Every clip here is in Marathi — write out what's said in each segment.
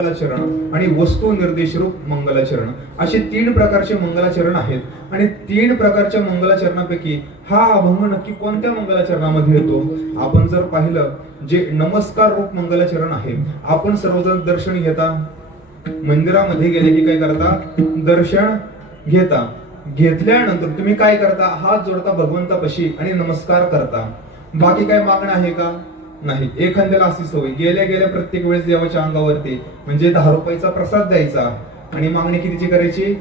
मंगलाचरण आणि वस्तू निर्देश रूप मंगलाचरण असे 3 प्रकारचे मंगलाचरण आहेत आणि 3 प्रकारच्या मंगलाचरणापैकी हा अभंग नक्की कोणत्या मंगलाचरणामध्ये येतो? आपण जर पाहिलं जे नमस्कार रूप मंगलाचरण आहे, आपण सर्वजण दर्शन घेता, मंदिरामध्ये गेले की काय करता? दर्शन घेता. घेतल्यानंतर तुम्ही काय करता? हात जोडता भगवंतापाशी आणि नमस्कार करता. बाकी काय मागणं आहे का? नाही. एखाद्याला अशी सवय, गेल्या गेल्या प्रत्येक वेळेस देवाच्या अंगावरती म्हणजे 10 रुपयाचा प्रसाद द्यायचा आणि मागणी कितीची करायची?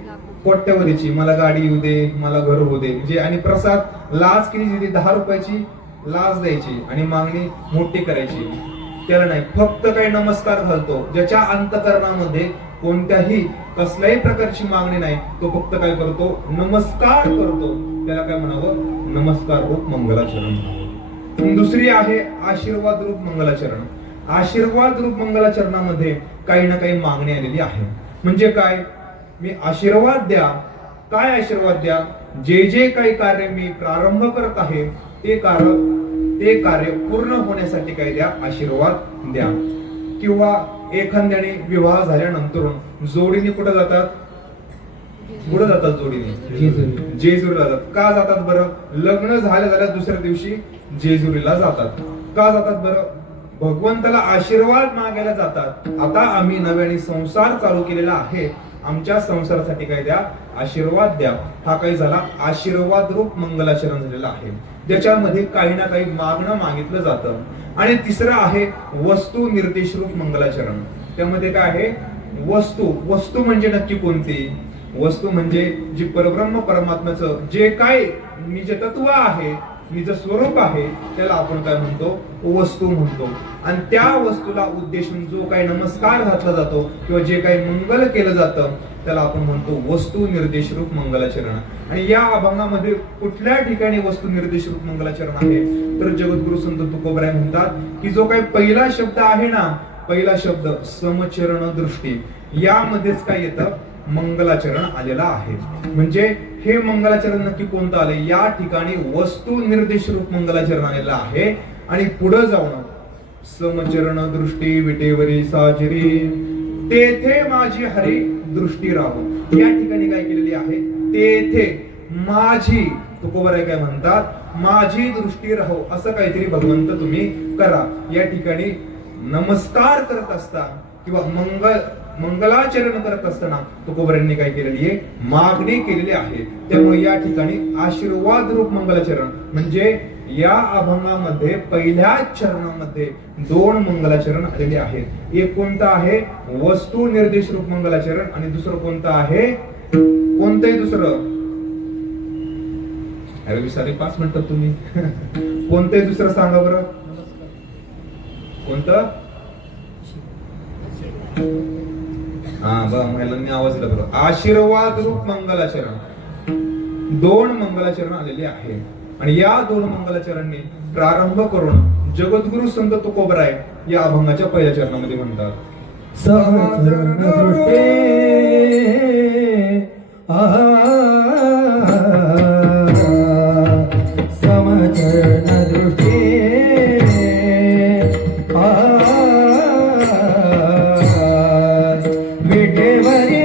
कोट्यवधीची. मला गाडी येऊ दे, मला घर होऊ दे, म्हणजे आणि प्रसाद लाच किती दिली? 10 रुपयाची लाच द्यायची आणि मागणी मोठी करायची. त्याला नाही, फक्त काही नमस्कार घालतो, ज्याच्या अंतकरणामध्ये कोणत्याही कसल्याही प्रकारची मागणी नाही, तो फक्त काय करतो? नमस्कार करतो. त्याला काय म्हणावं? नमस्कार रूप मंगलाचरण. दुसरी आहे आशीर्वाद रूप मंगलाचरण. आशीर्वाद रूप मंगलाचरणामध्ये काही ना काही मागणी आलेली आहे. म्हणजे काय? मी आशीर्वाद द्या. काय आशीर्वाद द्या? जे जे काही कार्य मी प्रारंभ करत आहे ते कार्य पूर्ण होण्यासाठी काय द्या? आशीर्वाद द्या. किंवा एखाद्याने विवाह झाल्यानंतर जोडीने कुठे जातात? कुठे जातात जोडीने? जेजुरीला जातात. का जातात बरं? लग्न झाल्या दुसऱ्या दिवशी जेजुरीला जातात. का जातात बरं? भगवंताला आशीर्वाद मागायला जातात. आता आम्ही नव्याने संसार चालू केलेला आहे, आमच्या संसारासाठी काय द्या? आशीर्वाद द्या. हा काय झाला? आशीर्वाद रूप मंगलाचरण झालेला आहे, ज्याच्यामध्ये काही ना काही मागणं मागितलं जातं. आणि तिसरं आहे वस्तू निर्देश रूप मंगलाचरण. त्यामध्ये काय आहे? वस्तू म्हणजे नक्की कोणती? वस्तू म्हणजे जी परब्रह्म परमात्म्याचं जे काय निज तत्व आहे, निज स्वरूप आहे, त्याला आपण काय म्हणतो? वस्तू म्हणतो. आणि त्या वस्तूला उद्देशून जो काही नमस्कार घातला जातो किंवा जे काही मंगल केलं जातं त्याला आपण म्हणतो वस्तू निर्देश रूप मंगलाचरण. आणि या अभंगामध्ये कुठल्या ठिकाणी वस्तू निर्देश रूप मंगलाचरण आहे? तर जगद्गुरु संत तुकोबराय म्हणतात की जो काही पहिला शब्द आहे ना, पहिला शब्द समचरण दृष्टी, यामध्येच काय येतं? मंगलाचरण आलेला आहे. म्हणजे हे मंगलाचरण नक्की कोणतं आलंय? या ठिकाणी वस्तू निर्देश रूप मंगलाचरण आलेलं आहे. आणि पुढे जाऊन समचरण दृष्टी विटेवरी साजरी तेथे माझी हरी दृष्टी राहो, या ठिकाणी काय केलेली आहे? तेथे माझी, तुकोबराय काय म्हणतात? माझी दृष्टी राहो, असं काहीतरी भगवंत तुम्ही करा. या ठिकाणी नमस्कार करत असता किंवा मंगलाचरण करत असताना तुकोबरायांनी काय केलेली आहे? मागणी केलेली आहे. त्यामुळे या ठिकाणी आशीर्वाद रूप मंगलाचरण म्हणजे या अभंगामध्ये पहिल्या चरणामध्ये 2 मंगलाचरण आलेले आहेत. एक कोणतं आहे? वस्तू निर्देश रूप मंगलाचरण. आणि दुसरं कोणतं आहे? कोणतंही दुसरं? अरे विचारले 5 मिनिटात तुम्ही. कोणतंही दुसरं सांगा बरं. कोणतं? हा बघा, महिलांनी आवाज दिला बरोबर. आशीर्वाद रूप मंगलाचरण. 2 मंगलाचरण आलेले आहे. आणि या 2 मंगलाचरणांनी प्रारंभ करून जगद्गुरु संत तुकोबराय या अभंगाच्या पहिल्या चरणामध्ये म्हणतात समचरण दृष्टी समचरण दृष्टी विटेवरी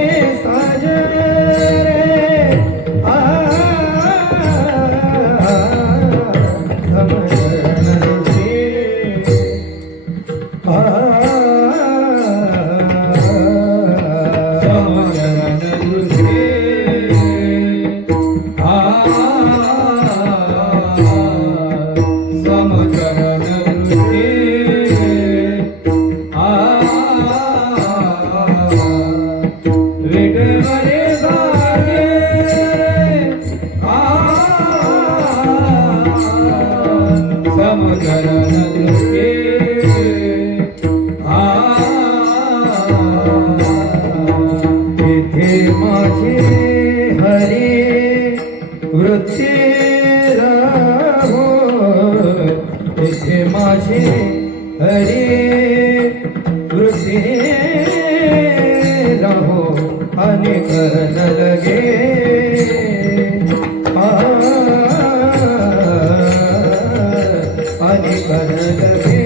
माझे हरे वृत्ती राहो आणि करण लगे आणि करण लगे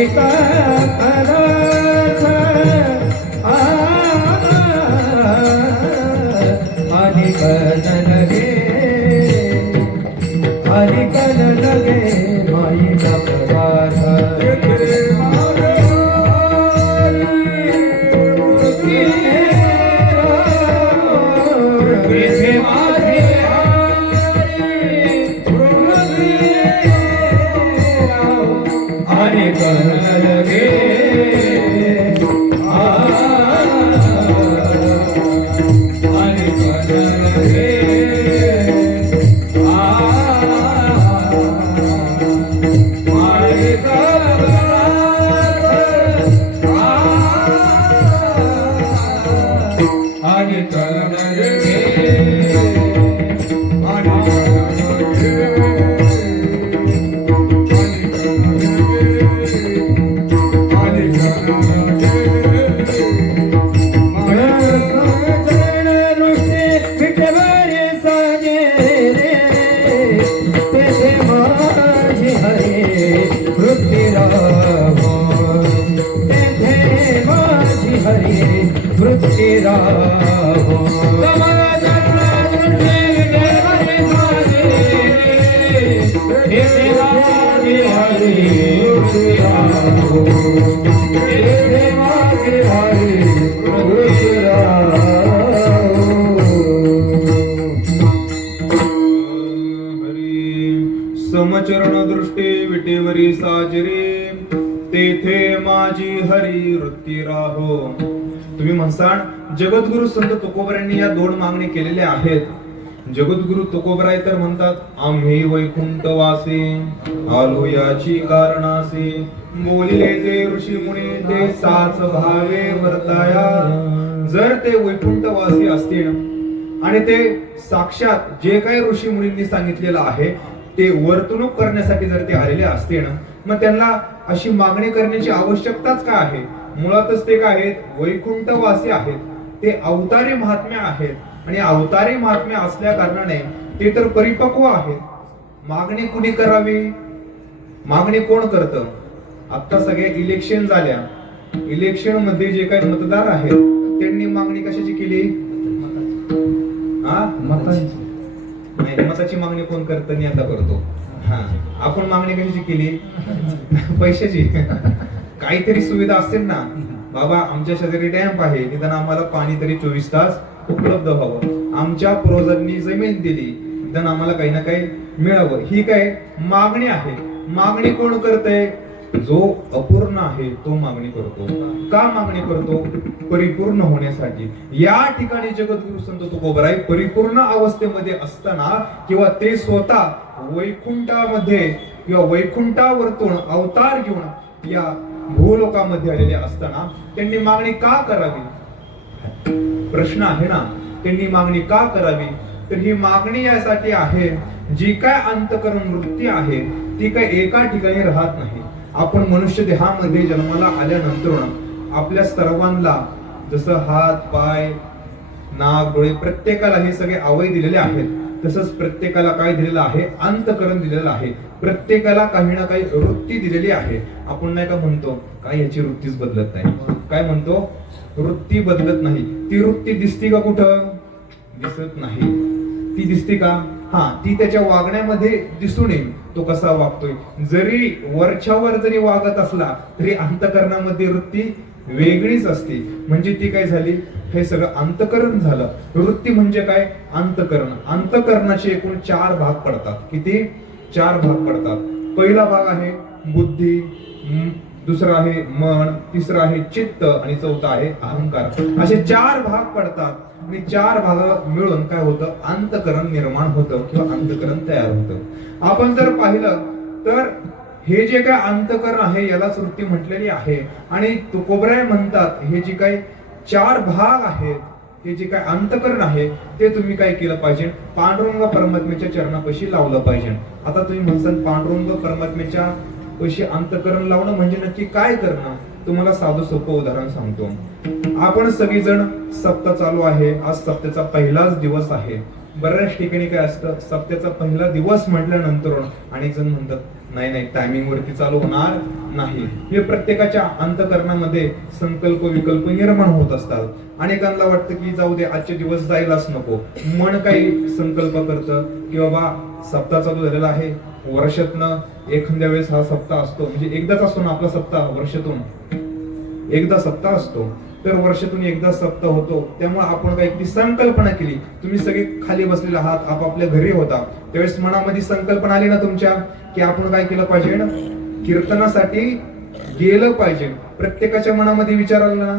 मालिका आलिकन लगे माईला पदार्थ आलिकन लगे समचरण दृष्टी विटेवरी साजरे तेथे माझी हरी वृत्ती राहो. तुम्ही म्हणसाल जगद्गुरु संत तुकोबरायांनी या दोन मागणी केलेल्या आहेत. जगद्गुरु तुकोबराय तर म्हणतात आम्ही वैकुंठ वासी आलो याची कारणासी बोलिले ते ऋषी मुनी ते साच भावे वर्ताया. जर ते वैकुंठवासी असतील आणि ते साक्षात जे काही ऋषी मुनींनी सांगितलेलं आहे ते वर्तणूक करण्यासाठी जर ते आलेले असते ना मग त्यांना अशी मागणी करण्याची आवश्यकताच काय आहे. मुळातच ते काय आहेत वैकुंठवासी आहेत. ते अवतारी महात्म्य आहेत आणि अवतारी महात्म्य असल्या कारणाने ते तर परिपक्व आहेत. मागणी कुणी करावी. मागणी कोण करतं. आता सगळे इलेक्शन झाल्या. इलेक्शन मध्ये जे काही मतदार आहेत त्यांनी मागणी कशाची केली. नाही मताची मागणी कोण करतं आणि आता करतो. हा आपण मागणी कशाची केली पैशाची. काहीतरी सुविधा असतील ना बाबा आमच्या शेजारी डॅम्प आहे निदान आम्हाला पाणी तरी 24 तास उपलब्ध व्हावं. आमच्या पूर्वजांनी जमीन दिली निदान आम्हाला काही ना काही मिळावं. ही काय मागणी आहे. मागणी कोण करतंय. जो अपूर्ण आहे तो मागणी करतो. का मागणी करतो. परिपूर्ण होण्यासाठी. या ठिकाणी जगद्गुरु संत तुकोबराय परिपूर्ण अवस्थेमध्ये असताना किंवा ते स्वतः वैकुंठामध्ये किंवा वैकुंठावरतून अवतार घेऊन या भूलोकामध्ये आलेले असताना त्यांनी मागणी का करावी. प्रश्न आहे ना. त्यांनी मागणी का करावी तर ही मागणी यासाठी आहे जी काय अंतःकरण वृत्ती आहे ती काय एका ठिकाणी राहत नाही. आपण मनुष्य देहामध्ये जन्माला आल्यानंतर आपल्या सर्वांना जसं हात पाय नाक डोळे प्रत्येकाला हे सगळे अवयव दिलेले आहेत तसंच प्रत्येकाला काय दिलेलं आहे अंतःकरण दिलेलं आहे. प्रत्येकाला काही ना काही वृत्ती दिलेली आहे. आपण नाही का म्हणतो काय याची वृत्तीच बदलत नाही. काय म्हणतो वृत्ती बदलत नाही. ती वृत्ती दिसती का कुठं दिसत नाही. ती दिसते का हा ती त्याच्या वागण्यामध्ये दिसून येईल. तो कसा वागतोय. जरी वरच्यावर जरी वागत असला तरी अंतःकरणामध्ये वृत्ती वेगळीच असते. म्हणजे ती काय झाली हे सगळं अंतःकरण झालं. वृत्ती म्हणजे काय अंतःकरण. अंतःकरणाचे एकूण 4 भाग पडतात. किती 4 भाग पडतात. पहिला भाग आहे बुद्धी, दुसरा आहे मन, तिसरा आहे चित्त आणि चौथा आहे अहंकार. असे 4 भाग पडतात आणि 4 भाग मिळून काय होतं अंतःकरण निर्माण होतं किंवा अंतःकरण तयार होतं. आपण जर पाहिलं तर हे जे काय अंतःकरण आहे यालाच वृत्ती म्हटलेली आहे. आणि तुकोबराय म्हणतात हे जे काही 4 भाग आहेत हे जे काय अंतःकरण आहे ते तुम्ही काय केलं पाहिजे पांडुरंग परमात्म्याच्या चरणापाशी लावलं पाहिजे. आता तुम्ही म्हणसाल पांडुरंग परमात्म्याच्या पैसे अंतःकरण लावणं म्हणजे नक्की काय करणं. तुम्हाला साधं सोपं उदाहरण सांगतो. आपण सगळीजण सप्ताह चालू आहे. आज सप्त्याचा पहिलाच दिवस आहे. बऱ्याच ठिकाणी काय असतं सप्त्याचा पहिला दिवस म्हटल्यानंतर अनेक जण म्हणतात नाही नाही, टायमिंग वरती चालू होणार नाही. हे प्रत्येकाच्या अंतःकरणामध्ये संकल्प विकल्प निर्माण होत असतात. अनेकांना वाटतं की जाऊ दे, आजचे दिवस जायलाच नको. मन काही संकल्प करतं की बाबा सप्ताह चालू झालेला आहे, वर्षातनं एखाद्या वेळेस हा सप्ताह असतो, म्हणजे एकदाच असतो ना आपला सप्ताह, वर्षातून एकदा सप्ताह असतो, तर वर्षातून एकदा सप्ताह होतो. त्यामुळे आपण काही ती संकल्पना केली. तुम्ही सगळे खाली बसलेले आहात, आपापल्या घरी होता, त्यावेळेस मनामध्ये संकल्पना आली ना तुमच्या की आपण काय केलं पाहिजे, कीर्तनासाठी गेलं पाहिजे. प्रत्येकाच्या मनामध्ये विचार आला ना,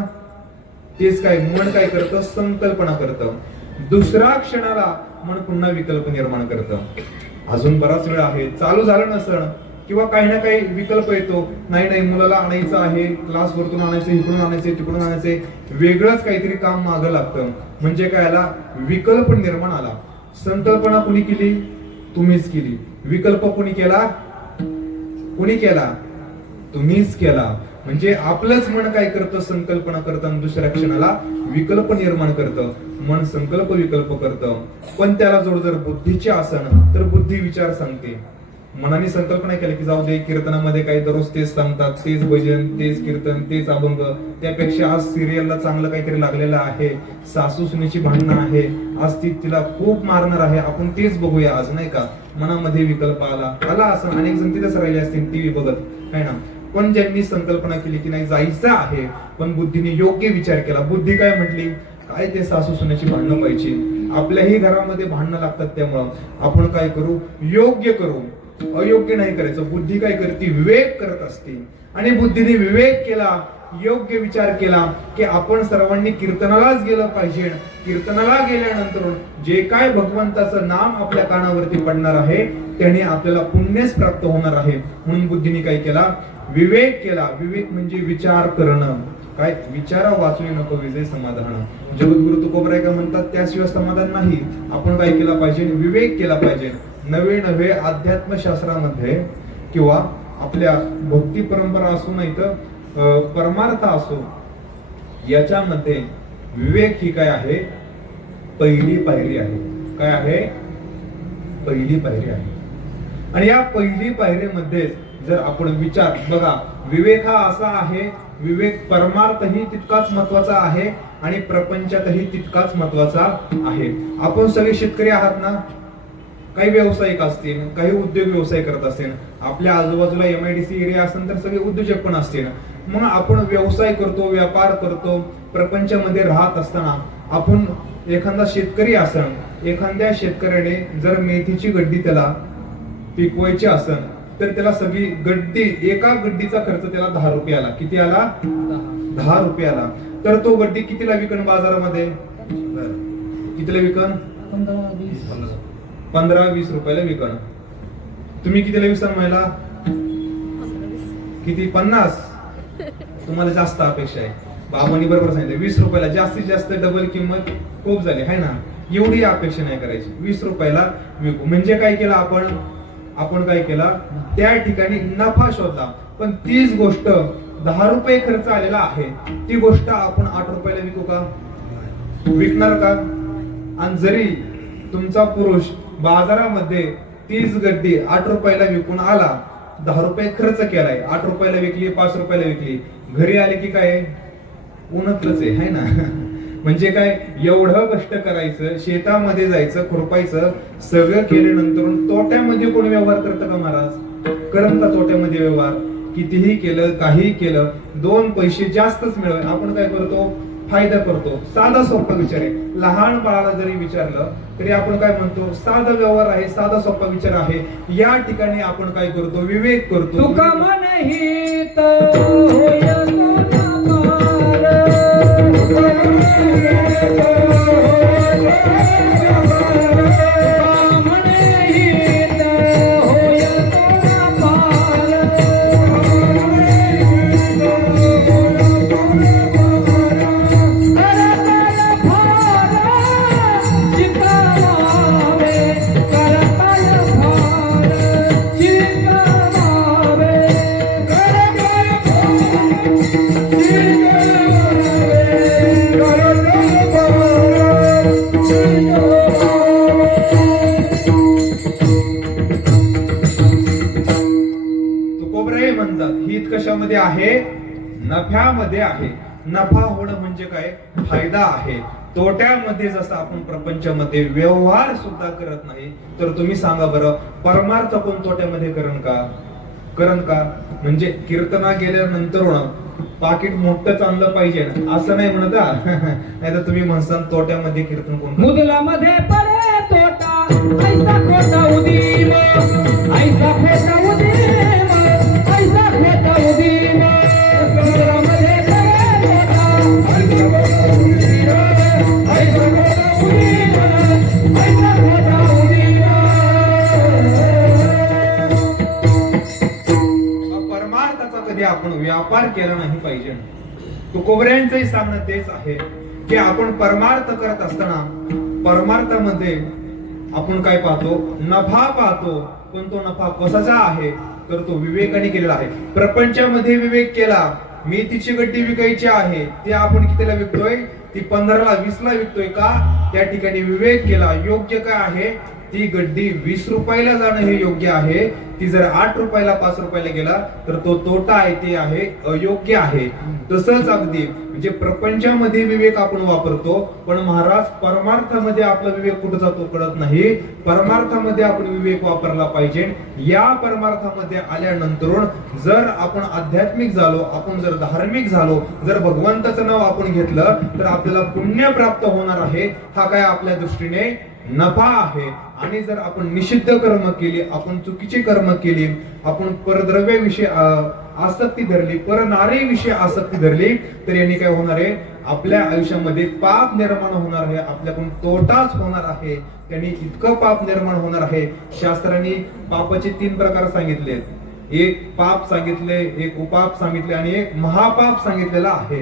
तेच काय मन काय करतं, संकल्पना करतं. दुसऱ्या क्षणाला मन पुन्हा विकल्प निर्माण करतं. अजून बराच वेळ आहे, चालू झालं नसणं किंवा काही ना काही विकल्प येतो, नाही नाही मुलाला आणायचं आहे, क्लास वरतून आणायचं, इकडून आणायचे, तिकडून आणायचे, वेगळंच काहीतरी काम मागं लागतं. म्हणजे काय आला, विकल्प निर्माण आला. संकल्पना कुणी केली, तुम्हीच केली. विकल्प कुणी केला, कुणी केला, तुम्हीच केला. म्हणजे आपलंच मन काय करतं, संकल्पना करतं आणि दुसऱ्या क्षणाला विकल्प निर्माण करतं. मन संकल्प विकल्प करतं. पण त्याला जोड जर बुद्धीचे आसन, तर बुद्धी विचार सांगते. मनाने संकल्पना केली की जाऊ दे, कीर्तनामध्ये काही दररोज तेच सांगतात, तेच भजन, तेच कीर्तन, तेच अभंग, त्यापेक्षा आज सिरियलला चांगलं काहीतरी लागलेलं आहे, सासू सुनेची भांडणं आहे, आज ती तिला खूप मारणार आहे, आपण तेच बघूया आज, नाही का. मनामध्ये विकल्प आला असं. अनेक जण तिथेच राहिले असतील टीव्ही बघत, है ना. पण ज्यांनी संकल्पना केली की नाही जायचं आहे, पण बुद्धीने योग्य विचार केला. बुद्धी काय म्हटली, काय ते सासू सुनेची भांडणं व्हायची, आपल्याही घरामध्ये भांडणं लागतात, त्यामुळं आपण काय करू, योग्य करू, अयोग्य नाही करायचं. बुद्धी काय करते, विवेक करत असते. आणि बुद्धीने विवेक केला, योग्य विचार केला की आपण सर्वांनी कीर्तनालाच गेलं पाहिजे. कीर्तनाला गेल्यानंतर जे काय भगवंताचं नाम आपल्या कानावरती पडणार आहे, त्याने आपल्याला पुण्यच प्राप्त होणार आहे. म्हणून बुद्धीने काय केला, विवेक केला. विवेक म्हणजे विचार करणं. काय, विचारा वाचू नको विजय समाधान. जगद्गुरु तुकोबराय काय म्हणतात, त्याशिवाय समाधान नाही. आपण काय केला पाहिजे, विवेक केला पाहिजे. नवे नवे अध्यात्मशास्त्रामध्ये किंवा आपल्या भक्ती परंपरा असो नाही तर परमार्थ असो, याच्यामध्ये विवेक ही काय आहे, पहिली पायरी आहे. काय आहे, पहिली पायरी आहे. आणि या पहिली पायरीमध्ये जर आपण विचार बघा, विवेक हा असा आहे, विवेक परमार्थही तितकाच महत्वाचा आहे आणि प्रपंचातही तितकाच महत्वाचा आहे. आपण सगळे शेतकरी आहात ना, काही व्यावसायिक असतील, काही उद्योग व्यवसाय करत असतील, आपल्या आजूबाजूला MIDC एरिया असेल तर सगळे उद्योजक पण असतील. मग आपण व्यवसाय करतो, व्यापार करतो, प्रपंचामध्ये राहत असताना आपण एखादा शेतकरी असेल, एखाद्या शेतकऱ्याने जर मेथीची गड्डी त्याला पिकवायची असेल तर त्याला सगळी गड्डी, एका गड्डीचा खर्च त्याला 10 रुपये आला. किती आला, 10 रुपये आला. तर तो गड्डी कितीला विकन बाजारामध्ये, कितीला विकन, 15-20 रुपयाला विकन. तुम्ही कितीला विकसान महिला, किती, 50. तुम्हाला जास्त अपेक्षा आहे. बाबांनी बरोबर सांगितलं, 20 रुपयाला जास्तीत जास्त डबल किंमत खूप झाली आहे ना, एवढी अपेक्षा नाही करायची. 20 रुपयाला विकू. म्हणजे काय केलं आपण काय केला, त्या ठिकाणी नफा शोधला. पण तीच गोष्ट 10 रुपये खर्च आलेला आहे, ती गोष्ट आपण 8 रुपयाला विकू का, विकणार का. आणि जरी तुमचा पुरुष बाजारामध्ये तीच गड्डी 8 रुपयाला विकून आला, 10 रुपये खर्च केलाय, 8 रुपयाला विकली, 5 रुपयाला विकली, घरी आले की काय उन्हातलंच आहे ना. म्हणजे काय, एवढं कष्ट करायचं, शेतामध्ये जायचं, खुरपायचं, सगळं केल्यानंतर तोट्यामध्ये कोण व्यवहार करतं का महाराज, करत का तोट्यामध्ये व्यवहार. कितीही केलं, काही केलं, 2 पैसे जास्तच मिळवेल, आपण काय करतो, फायदा करतो. साधा सोपा विचार आहे. लहान बाळाला जरी विचारलं तरी आपण काय म्हणतो, साधा व्यवहार आहे, साधा सोपा विचार आहे. या ठिकाणी आपण काय करतो, विवेक करतो. तुका मनहित होय तुकोबराई म्हणतात हित कशामध्ये आहे? नफ्यामध्ये आहे. नफा होणं म्हणजे काय? फायदा आहे. तोट्यामध्ये जसं आपण प्रपंचामध्ये व्यवहार सुद्धा करत नाही, तर तुम्ही सांगा बरं परमार्थ कोण तोट्यामध्ये करण का? म्हणजे कीर्तना गेल्यानंतर पाकिट मोठंच आणलं पाहिजे असं नाही म्हणत नाही तर तुम्ही म्हणसान तोट्यामध्ये कीर्तन कोण करतं? मुदलामध्ये पडे तोटा ऐसा खोटा उदीम, ऐसा खोटा उदीम, ऐसा खोटा उदीम. मुदलामध्ये पडे तोटा ऐसा खोटा उदीम, ऐसा खोटा उदीम, ऐसा खोटा उदीम. परमार्थाचा कधी आपण व्यापार केला नाही पाहिजे. तुकोबऱ्यांचंही सांगणं तेच आहे की आपण परमार्थ करत असताना परमार्थामध्ये आपण काय पाहतो? नफा पाहतो. पण तो नफा कसाचा आहे? तर तो विवेकाने केलेला आहे. प्रपंचामध्ये विवेक केला. मी तिची गड्डी विकायची आहे, ते आपण कितीला विकतोय? ती 15ला 20ला विकतोय का? त्या ठिकाणी विवेक केला. योग्य काय आहे? ती गड्डी 20 रुपयाला जाणं हे योग्य आहे. ती जर 8 रुपयाला 5 रुपयाला गेला तर तो तोटा आहे, ते आहे अयोग्य आहे. तसंच अगदी म्हणजे प्रपंचामध्ये विवेक आपण वापरतो, पण महाराज परमार्थामध्ये आपला विवेक कुठं जातो कळत नाही. परमार्थामध्ये आपण विवेक वापरला पाहिजे. या परमार्थामध्ये आल्यानंतर जर आपण आध्यात्मिक झालो, आपण जर धार्मिक झालो, जर भगवंताचं नाव आपण घेतलं तर आपल्याला पुण्य प्राप्त होणार आहे. हा काय आपल्या दृष्टीने नफा आहे. आणि जर आपण निषिद्ध कर्म केली, आपण चुकीची कर्म केली, आपण परद्रव्याविषयी आसक्ती धरली, परनारीविषयी आसक्ती धरली, तर यांनी काय होणार आहे? आपल्या आयुष्यामध्ये पाप निर्माण होणार आहे. आपल्याकडून तोटाच होणार आहे. त्यांनी इतकं पाप निर्माण होणार आहे. शास्त्रांनी पापाचे 3 प्रकार सांगितले. एक पाप सांगितले, एक उपाप सांगितले आणि एक महापाप सांगितलेला आहे.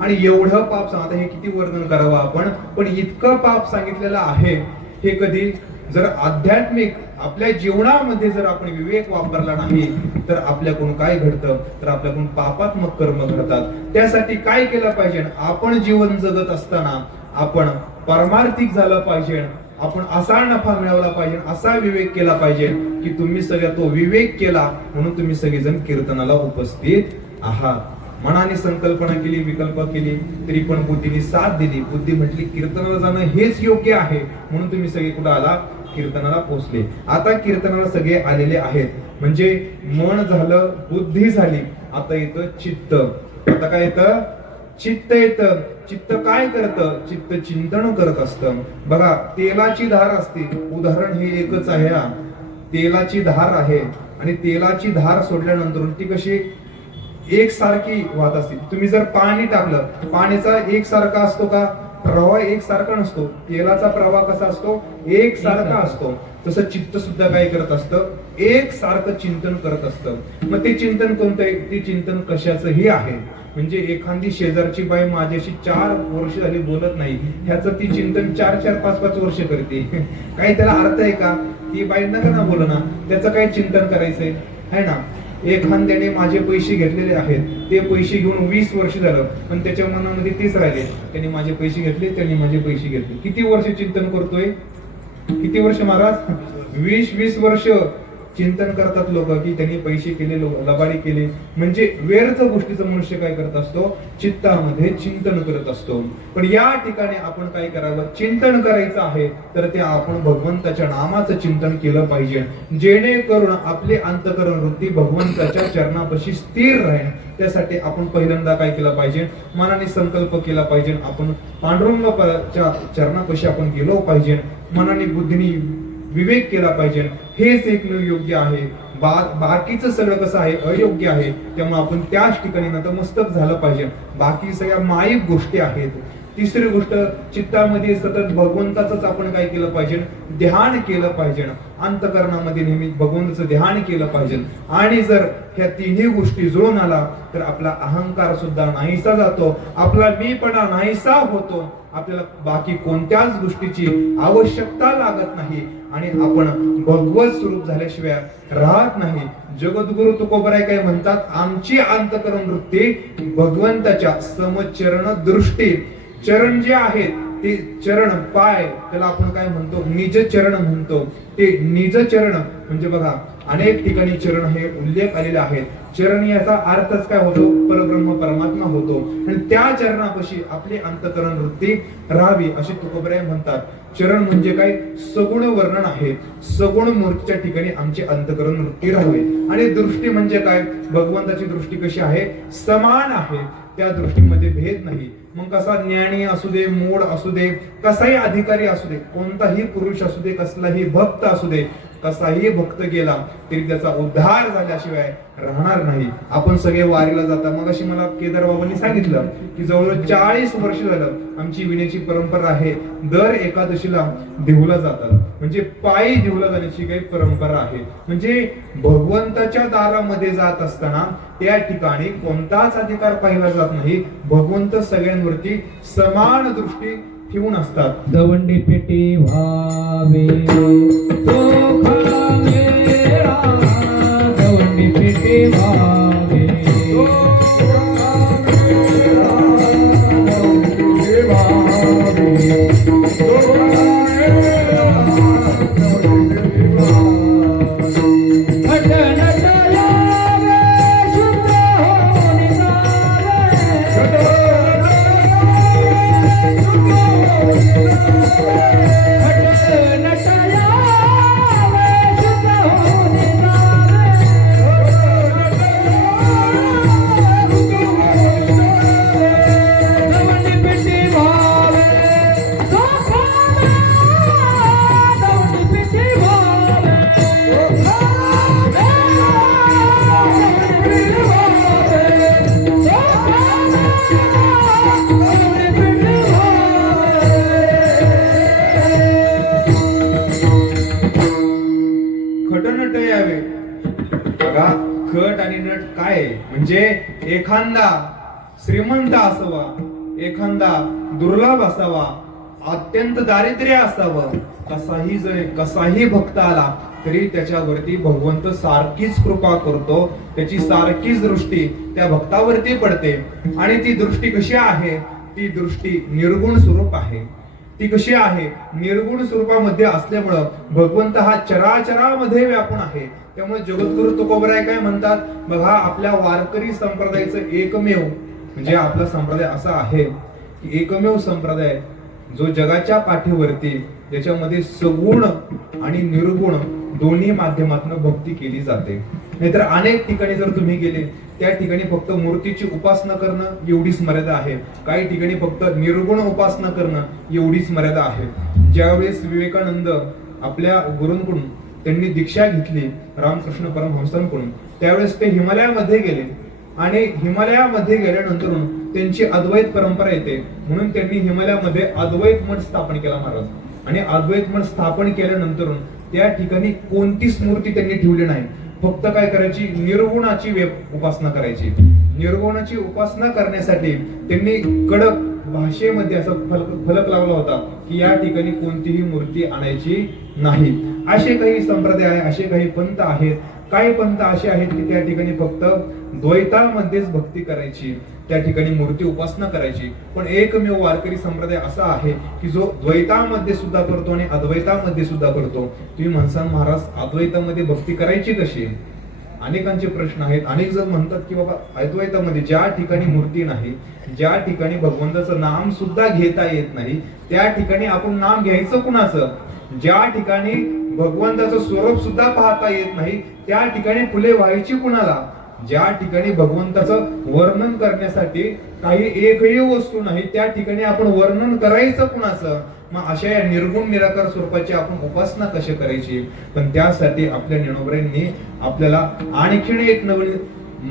आणि एवढं पाप सांगता हे किती वर्णन करावं आपण, पण इतकं पाप सांगितलेलं आहे. हे कधी जर आध्यात्मिक आपल्या जीवनामध्ये जर आपण विवेक वापरला नाही तर आपल्याकडून काय घडतं? तर आपल्याकडून पापात्मक कर्म घडतात. त्यासाठी काय केलं पाहिजे? आपण जीवन जगत असताना आपण परमार्थिक झालं पाहिजे. आपण असा नफा मिळवला पाहिजे, असा विवेक केला पाहिजे की तुम्ही सगळ्या तो विवेक केला म्हणून तुम्ही सगळेजण कीर्तनाला उपस्थित आहात. मनाने संकल्पना केली, विकल्प केली, तरी पण बुद्धीने साथ दिली. बुद्धी म्हटली कीर्तनाला जाणं हेच योग्य आहे, म्हणून तुम्ही सगळे कुठं आला? कीर्तनाला पोहोचले. आता कीर्तनाला सगळे आलेले आहेत. म्हणजे मन झालं, बुद्धी झाली, आता येतं चित्त. आता काय येतं? चित्त येतं. चित्त काय करतं? चित्त चिंतन करत असतं. बघा तेलाची धार असते, उदाहरण हे एकच आहे. तेलाची धार आहे आणि तेलाची धार सोडल्यानंतर ती कशी एकसारखी वाहत असते. तुम्ही जर पाणी टाकलं, पाण्याचा एकसारखा असतो का? प्रवाह एकसारखा नसतो. तेलाचा प्रवाह कसा असतो? एकसारखा असतो. तसं चित्त सुद्धा काय करत असतं? एकसारखं चिंतन करत असतं. मग ते चिंतन कोणतं आहे? ते चिंतन कशाचंही आहे. म्हणजे एखादी शेजारची बाई माझ्याशी 4 वर्ष झाली बोलत नाही, ह्याचं ती चिंतन 4-4, 5-5 वर्ष करते. काही त्याला अर्थ आहे का? ती बाई नका ना बोल ना, त्याचं काय चिंतन करायचंय है ना? एखाद्याने माझे पैसे घेतलेले आहेत, ते पैसे घेऊन 20 वर्ष झालं, पण त्याच्या मनामध्ये तेच राहिले, त्यांनी माझे पैसे घेतले, त्यांनी माझे पैसे घेतले. किती वर्ष चिंतन करतोय? किती वर्ष महाराज? 20 वर्ष चिंतन करतात लोक की त्यांनी पैसे केले, लबाडी केले. म्हणजे व्यर्थ गोष्टीचं मनुष्य काय करत असतो? चित्तामध्ये चिंतन करत असतो. पण या ठिकाणी आपण काय करावं? चिंतन करायचं आहे तर ते आपण भगवंताच्या नामाचं चिंतन केलं पाहिजे, जेणेकरून आपले अंतःकरण वृत्ती भगवंताच्या चरणापाशी स्थिर राहील. त्यासाठी आपण पहिल्यांदा काय केलं पाहिजे? मनाने संकल्प केला पाहिजे. आपण पांडुरंगाच्या चरणापाशी आपण गेलो पाहिजे. मनाने बुद्धीने विवेक केला पाहिजे. हेच एकमेव योग्य आहे. बाकीचं सगळं कसं आहे? अयोग्य आहे. त्यामुळे आपण त्याच ठिकाणी नतमस्तक झालं पाहिजे. बाकी सगळ्या माईक गोष्टी आहेत. तिसरी गोष्ट, चित्तामध्ये सतत भगवंताच आपण काय केलं पाहिजे? ध्यान केलं पाहिजे. अंतःकरणामध्ये नेहमी भगवंताचं ध्यान केलं पाहिजे. आणि जर ह्या तिन्ही गोष्टी जुळून आला तर आपला अहंकार सुद्धा नाहीसा जातो, आपला मीपणा नाहीसा होतो. आपल्याला बाकी कोणत्याच गोष्टीची आवश्यकता लागत नाही आणि आपण भगवत स्वरूप झाल्याशिवाय राहत नाही. जगद्गुरु तुकोबराय काय म्हणतात? आमची अंतःकरण वृत्ती भगवंताच्या समचरण दृष्टी. चरण जे आहेत ते चरण, पाय, त्याला आपण काय म्हणतो? निज चरण म्हणतो. ते निज चरण म्हणजे बघा अनेक ठिकाणी चरण हे उल्लेख आलेले आहेत. चरण याचा अर्थच काय होतो? परब्रह्म परमात्मा होतो. आणि त्या चरणापाशी आपली अंतःकरण वृत्ती राहावी अशी तुकोबराय म्हणतात. चरण म्हणजे काय? सगुण वर्णन आहे. सगुण मूर्तीच्या ठिकाणी आमची अंतःकरण वृत्ती राहावी. आणि दृष्टी म्हणजे काय? भगवंताची दृष्टी कशी आहे? समान आहे. त्या दृष्टीमध्ये भेद नाही. मग कसा ज्ञानी असू दे, मूढ असू दे, कसाही अधिकारी असू दे, कोणताही पुरुष असू दे, कसलाही भक्त असू दे, कसाही भक्त गेला तरी त्याचा उद्धार झाल्याशिवाय राहणार नाही. आपण सगळे वारीला जाता. मग अशी मला केदार बाबांनी सांगितलं की जवळजवळ 40 वर्ष झालं आमची विण्याची परंपरा आहे. दर एकादशीला देहूला जातात. म्हणजे पायी देहूला जाण्याची काही परंपरा आहे. म्हणजे भगवंताच्या दारामध्ये जात असताना त्या ठिकाणी कोणताच अधिकार पाहिला जात नाही. भगवंत सगळ्यांवरती समान दृष्टी ठेवून असतात. दवंडी पेटी व्हावे चोखा मेरा, दवंडी पेटी व्हावे खटनट यावे. बघा, खट आणि नट काय आहे? म्हणजे एखादा श्रीमंत असावा, एखादा दुर्लभ असावा, अत्यंत दारिद्र्य असावं, कसाही भक्त आला तरी त्याच्यावरती भगवंत सारखीच कृपा करतो. त्याची सारखीच दृष्टी त्या भक्तावरती पडते. आणि ती दृष्टी कशी आहे? ती दृष्टी निर्गुण स्वरूप आहे. ती कशी आहे? निर्गुण स्वरूपामध्ये असल्यामुळं भगवंत हा चराचरामध्ये व्यापून आहे. त्यामुळे जगद्गुरु तुकोबराय काय म्हणतात? बघा, आपल्या वारकरी संप्रदायाचं एकमेव म्हणजे आपला संप्रदाय असा आहे की एकमेव संप्रदाय जो जगाच्या पाठीवरती ज्याच्यामध्ये सगुण आणि निर्गुण दोन्ही माध्यमातून भक्ती केली जाते. नाहीतर अनेक ठिकाणी जर तुम्ही गेले त्या ठिकाणी फक्त मूर्तीची उपासना करणं एवढीच मर्यादा आहे. काही ठिकाणी फक्त निर्गुण उपासना करणं एवढीच मर्यादा आहे. ज्यावेळेस विवेकानंद आपल्या गुरूंकडून त्यांनी दीक्षा घेतली रामकृष्ण परमहंसांकडून, त्यावेळेस ते हिमालयामध्ये गेले. आणि हिमालयामध्ये गेल्यानंतर त्यांची अद्वैत परंपरा येते म्हणून त्यांनी हिमालयामध्ये अद्वैत मठ स्थापन केला महाराज. आणि अद्वैत मठ स्थापन केल्यानंतर त्या ठिकाणी कोणतीच मूर्ती त्यांनी ठेवली नाही. फक्त काय करायची? निर्गुणाची उपासना करायची. निर्गुणाची उपासना करण्यासाठी त्यांनी कडक भाषेमध्ये असा फलक लावला होता की या ठिकाणी कोणतीही मूर्ती आणायची नाही. असे काही संप्रदाय आहे, असे काही पंथ आहेत. काही पंथ असे आहेत की त्या ठिकाणी फक्त द्वैतामध्येच भक्ती करायची, त्या ठिकाणी मूर्ती उपासना करायची. पण एकमेव वारकरी संप्रदाय असा आहे की जो द्वैतामध्ये सुद्धा करतो आणि अद्वैतामध्ये सुद्धा करतो. तुम्ही म्हणसान महाराज अद्वैतामध्ये भक्ती करायची कशी? अनेकांचे प्रश्न आहेत. अनेक जण म्हणतात की बाबा अद्वैतामध्ये ज्या ठिकाणी मूर्ती नाही, ज्या ठिकाणी भगवंताचं नाम सुद्धा घेता येत नाही, त्या ठिकाणी आपण नाम घ्यायचं कुणाचं? ज्या ठिकाणी भगवंताचं स्वरूप सुद्धा पाहता येत नाही त्या ठिकाणी फुले व्हायची कुणाला? ज्या ठिकाणी भगवंताचं वर्णन करण्यासाठी काही एकही वस्तू नाही त्या ठिकाणी आपण वर्णन करायचं कुणाचं? मग अशा या निर्गुण निराकार स्वरूपाची आपण उपासना कशी करायची? पण त्यासाठी आपल्या ज्ञानोबरांनी आपल्याला आणखीन एक नवीन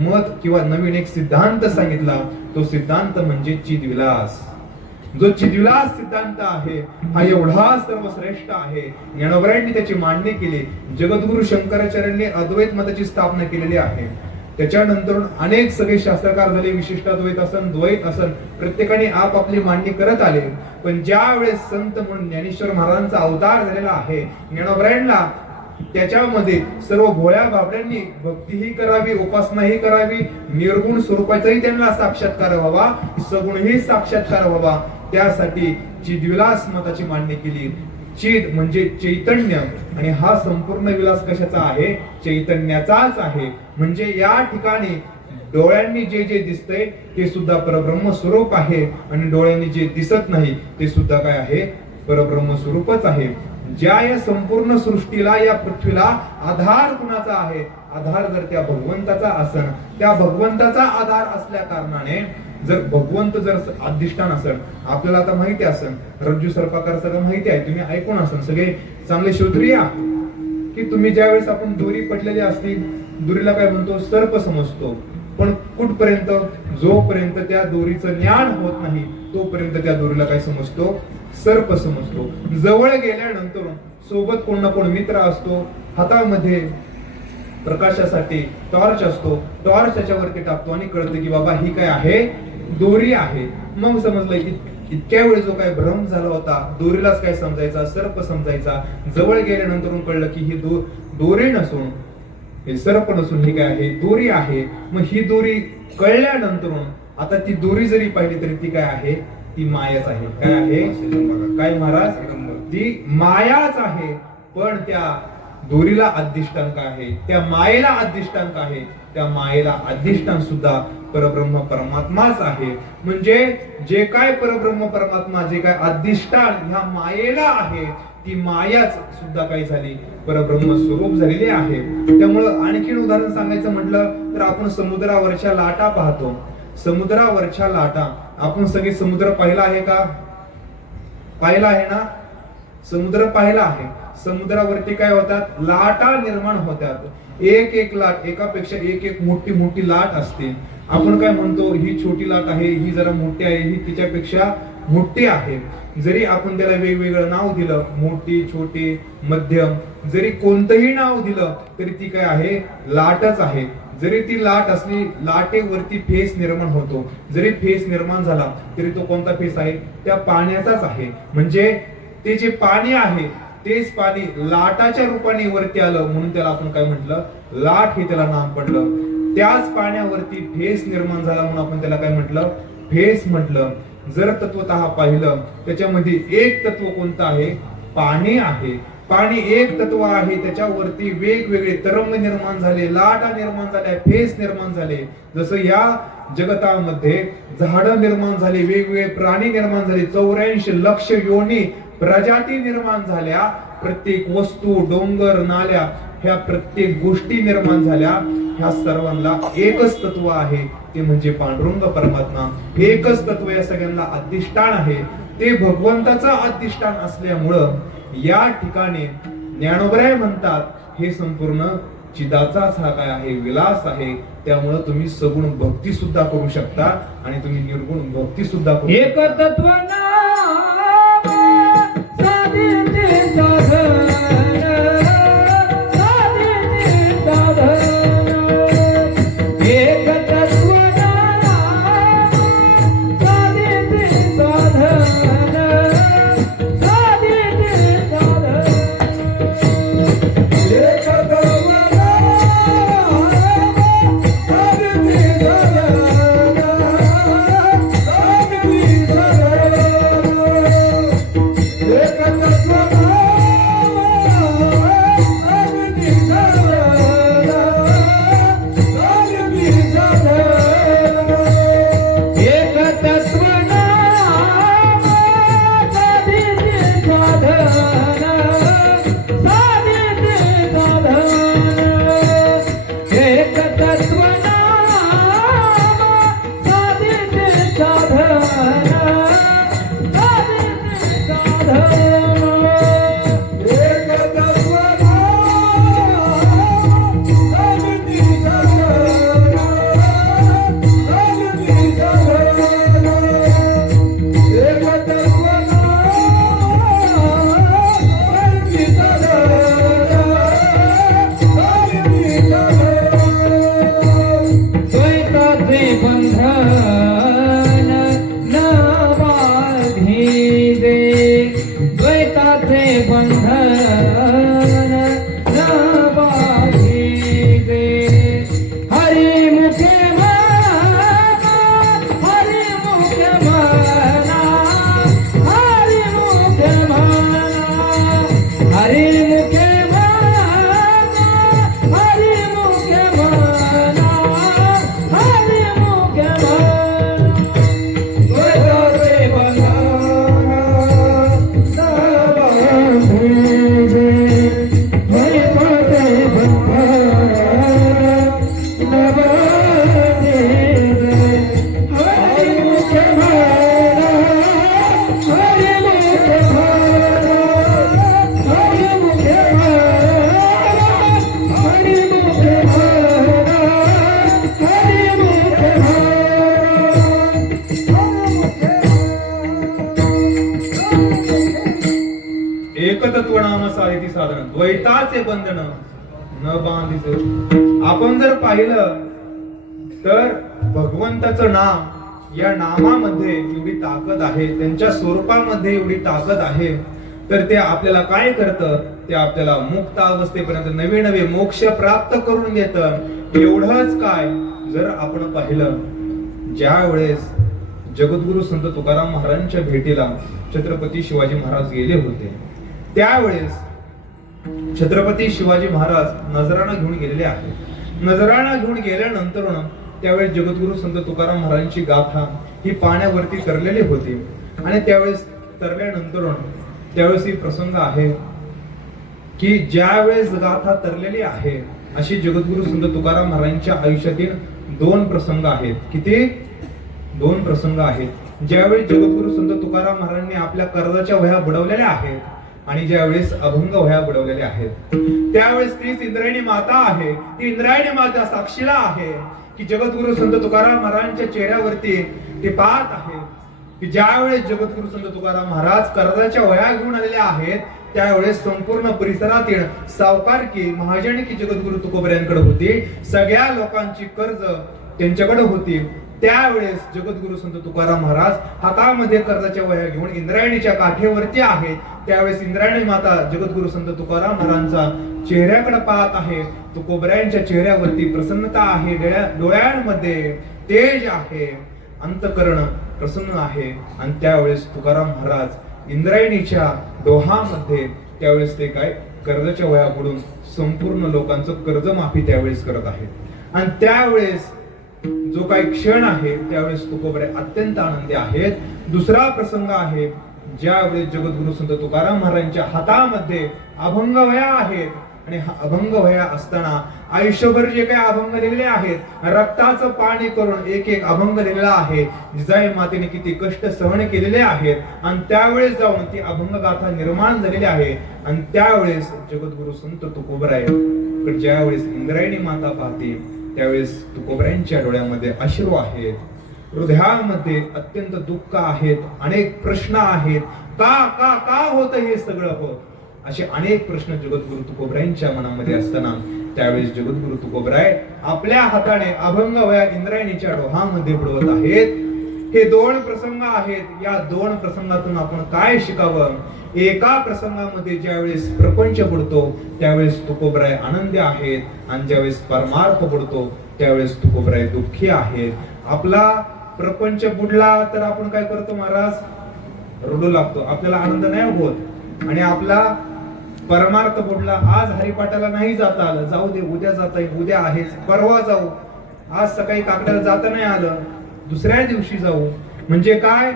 मत किंवा नवीन एक सिद्धांत सांगितला. तो सिद्धांत म्हणजे चिदविलास. जो चिदविलास सिद्धांत आहे हा एवढा सर्वश्रेष्ठ आहे. ज्ञानोबरांनी त्याची मांडणी केली. जगद्गुरु शंकराचार्यांनी अद्वैत मताची स्थापना केलेली आहे. त्याच्यानंतर अनेक सगळे शास्त्रकार झाले, विशिष्टाद्वैत असन, द्वैत असन, प्रत्येकाने आपापली मांडणी करत आले. पण ज्या वेळेस संत म्हणून ज्ञानेश्वर महाराजांचा अवतार झालेला आहे, ज्ञानोबरांना त्याच्यामध्ये सर्व भोळ्या बाबड्यांनी भक्तीही करावी, उपासनाही करावी, निर्गुण स्वरूपाचाही त्यांना साक्षात्कार व्हावा, सगुणही साक्षात्कार व्हावा, त्यासाठी चिदविलास मताची मांडणी केली. चिद म्हणजे चैतन्य, आणि हा संपूर्ण विलास कशाचा आहे? चैतन्याचाच आहे. म्हणजे या ठिकाणी डोळ्यांनी जे जे दिसतंय ते सुद्धा परब्रह्म स्वरूप आहे, आणि डोळ्यांनी जे दिसत नाही ते सुद्धा काय आहे? परब्रह्म स्वरूपच आहे. ज्या या संपूर्ण सृष्टीला, या पृथ्वीला आधार कुणाचा आहे? आधार जर त्या भगवंताचा असन, त्या भगवंताचा आधार असल्या कारणाने जर भगवंत जर अधिष्ठान असेल, आपल्याला आता माहिती असेल रज्जू सर्पाकार सगळं माहिती आहे, तुम्ही ऐकून असेल सगळे चांगले शोधूया की तुम्ही ज्यावेळेस आपण दोरी पडलेली असती, दोरीला काय म्हणतो? सर्प समजतो. पण कुठपर्यंत? जोपर्यंत त्या दोरीचं ज्ञान होत नाही तोपर्यंत त्या दोरीला काय समजतो? सर्प समजतो. जवळ गेल्यानंतर सोबत कोण ना कोण मित्र असतो, हातामध्ये प्रकाशासाठी टॉर्च असतो, टॉर्च त्याच्यावरती टाकतो आणि कळतं की बाबा ही काय आहे? दोरी आहे. मग समजलं की इतक्या वेळ जो काय भ्रम झाला होता, दोरीलाच काय समजायचा? सर्प समजायचा. जवळ गेल्यानंतर कळलं की ही दोरी नसून, हे सर्प नसून, ही काय आहे? दोरी आहे. मग ही दोरी कळल्यानंतर आता ती दोरी जरी पाहिली तरी ती काय आहे? ती मायाच आहे. काय आहे? काय महाराज? ती मायाच आहे. पण त्या दोरीला अधिष्ठान काय आहे? त्या मायेला अधिष्ठान काय आहे? त्या मायेला अधिष्ठान सुद्धा परब्रह्म परमात्माच आहे. म्हणजे जे काय परब्रह्म परमात्मा, जे काय अधिष्ठान ह्या मायेला आहे, ती मायाच सुद्धा काय झाली? परब्रह्म स्वरूप झालेली आहे. त्यामुळं आणखीन उदाहरण सांगायचं म्हटलं तर आपण समुद्रावरच्या लाटा पाहतो. समुद्रावरच्या लाटा आपण सगळे समुद्र पाहिला आहे का? पाहिला आहे ना? समुद्र पाहिला आहे. समुद्रावरती काय होतात? लाटा निर्माण होतात. एक एक लाट, एकापेक्षा एक एक मोठी मोठी लाट असते. आपण काय म्हणतो? ही छोटी लाट आहे, ही जरा मोठी आहे, ही तिच्यापेक्षा मोठी आहे. जरी आपण त्याला वेगवेगळं नाव दिलं, मोठी, छोटी, मध्यम, जरी कोणतंही नाव दिलं तरी ती काय आहे? लाटच आहे. जरी ती लाट असली, लाटेवरती फेस निर्माण होतो. जरी फेस निर्माण झाला तरी तो कोणता फेस आहे? त्या पाण्याचाच आहे. म्हणजे ते जे पाणी आहे तेच पाणी लाटाच्या रूपाने वरती आलं, म्हणून त्याला आपण काय म्हटलं? लाट हे त्याला नाम पडलं. त्याच पाण्यावरती फेस निर्माण झाला म्हणून आपण त्याला काय म्हटलं? फेस म्हटलं. जर तत्वतः पाहिलं त्याच्यामध्ये एक तत्व कोणतं आहे? पाणी आहे. पाणी एक तत्व आहे. त्याच्यावरती वेगवेगळे तरंग निर्माण झाले, लाटा निर्माण झाल्या, फेस निर्माण झाले. जसं या जगतामध्ये झाडं निर्माण झाले, वेगवेगळे प्राणी निर्माण झाले, 84 लक्ष योनी प्रजाती निर्माण झाल्या. प्रत्येक वस्तू, डोंगर, नाल्या, ह्या प्रत्येक गोष्टी निर्माण झाल्या. ह्या सर्वांना एकच तत्व आहे, ते म्हणजे पांडुरंग परमात्मा. एकच तत्व या सगळ्यांना अधिष्ठान आहे. ते भगवंताचं अधिष्ठान असल्यामुळं या ठिकाणी ज्ञानोबराय म्हणतात हे संपूर्ण चिदाचाच हा काय आहे? विलास आहे. त्यामुळे तुम्ही सगुण भक्ती सुद्धा करू शकता आणि तुम्ही निर्गुण भक्ती सुद्धा करू एक शकता. तत्व नाम साधिते साधन, साधिते साधन. एक तत्व नाम साधिते साधन, साधिते साधन. एक तत्व नाम साधिते साधन, साधिते साधन. एकतत्व नाम साधिती साधन द्वैताचे बंधन न बांधित. आपण जर पाहिलं तर भगवंताचं नाम, या नामामध्ये एवढी ताकद आहे, त्यांच्या स्वरूपामध्ये एवढी ताकद आहे, तर ते आपल्याला काय करतं, ते आपल्याला मुक्त अवस्थेपर्यंत नवे नवे मोक्ष प्राप्त करून देतं. एवढंच काय, जर आपण पाहिलं ज्या वेळेस जगद्गुरु संत तुकाराम महाराजांच्या भेटीला छत्रपती शिवाजी महाराज गेले होते, त्यावेळेस छत्रपती शिवाजी महाराज नजराणा घेऊन गेलेले आहेत. नजराणा घेऊन गेल्यानंतर त्यावेळेस जगद्गुरु संत तुकाराम महाराजांची गाथा ही पाण्यावरती तरलेली होती. आणि त्यावेळेस तरल्यानंतर त्यावेळेस ही प्रसंग आहे की ज्यावेळेस गाथा तरलेली आहे, अशी जगद्गुरु संत तुकाराम महाराजांच्या आयुष्यातील दोन प्रसंग आहेत. किती? दोन प्रसंग आहेत. ज्यावेळेस जगद्गुरु संत तुकाराम महाराजांनी आपल्या कर्जाच्या वह्या बुडवलेल्या आहेत आणि ज्यावेळेस अभंग वह्या बुडवलेल्या आहेत, त्यावेळेस तीच इंद्रायणी माता आहे. ती इंद्रायणी माता साक्षीला आहे की जगद्गुरु संत तुकाराम महाराजांच्या चेहऱ्यावरती ते पाहत आहे की ज्यावेळेस जगद्गुरु संत तुकाराम महाराज कर्जाच्या वह्या घेऊन आलेले आहेत, त्यावेळेस संपूर्ण परिसरातील सावकारकी महाजनकी जगद्गुरु तुकोबऱ्यांकडे होती. सगळ्या लोकांची कर्ज त्यांच्याकडे होती. त्यावेळेस जगद्गुरु संत तुकाराम महाराज हातामध्ये कर्जाच्या वह्या घेऊन इंद्रायणीच्या काठेवरती आहेत. त्यावेळेस इंद्रायणी माता जगद्गुरु संत तुकाराम महाराजांचा चेहऱ्याकडे पाहत आहे. तुकोबऱ्यांच्या चेहऱ्यावरती प्रसन्नता आहे, डोळ्यांमध्ये तेज आहे, अंतकरण प्रसन्न आहे. आणि त्यावेळेस तुकाराम महाराज इंद्रायणीच्या डोहामध्ये त्यावेळेस ते काय कर्जाच्या वह्या बुडून संपूर्ण लोकांचं कर्जमाफी त्यावेळेस करत आहेत. आणि त्यावेळेस जो काही क्षण आहे, त्यावेळेस तुकोबरे अत्यंत आनंदी आहेत. दुसरा प्रसंग आहे ज्यावेळेस जगद्गुरु संत तुकाराम महाराजांच्या हातामध्ये अभंग वह्या आहेत. आणि हा अभंग वह्या असताना आयुष्यभर जे काही अभंग लिहिले आहेत, रक्ताचं पाणी करून एक एक अभंग लिहिलेला आहे. जिजाई मातेने किती कष्ट सहन केलेले आहेत आणि त्यावेळेस जाऊन ती अभंग गाथा निर्माण झालेली आहे. आणि त्यावेळेस जगद्गुरु संत तुकोबराय ज्यावेळेस इंद्रायणी माता पाहते, त्यावेळेस तुकोबऱ्यांच्या डोळ्यामध्ये अश्रू आहेत, हृदयामध्ये अत्यंत दुःख आहेत, अनेक प्रश्न आहेत. का का का होत हे सगळं होत, असे अनेक प्रश्न जगद्गुरु तुकोबरायांच्या मनामध्ये असताना त्यावेळेस जगद्गुरु तुकोबराय आपल्या हाताने अभंग वह्या इंद्रायणीच्या डोहामध्ये बुडवत आहेत. हे दोन प्रसंग आहेत. या दोन प्रसंगातून आपण काय शिकावं? एका प्रसंगामध्ये ज्यावेळेस प्रपंच बुडतो त्यावेळेस तुकोबराय आनंदी आहेत आणि ज्यावेळेस परमार्थ बुडतो त्यावेळेस तुकोबराय दुःखी आहेत. आपला प्रपंच बुडला तर आपण काय करतो महाराज? रडू लागतो, आपल्याला आनंद नाही होत. आणि आपला परमार्थ बुडला, आज हरिपाठाला नाही जाता आलं, जाऊ दे उद्या जाता येईल, उद्या आहेच, परवा जाऊ, आज सकाळी काकड्याला जाता नाही आलं, दुसऱ्या दिवशी जाऊ. म्हणजे काय?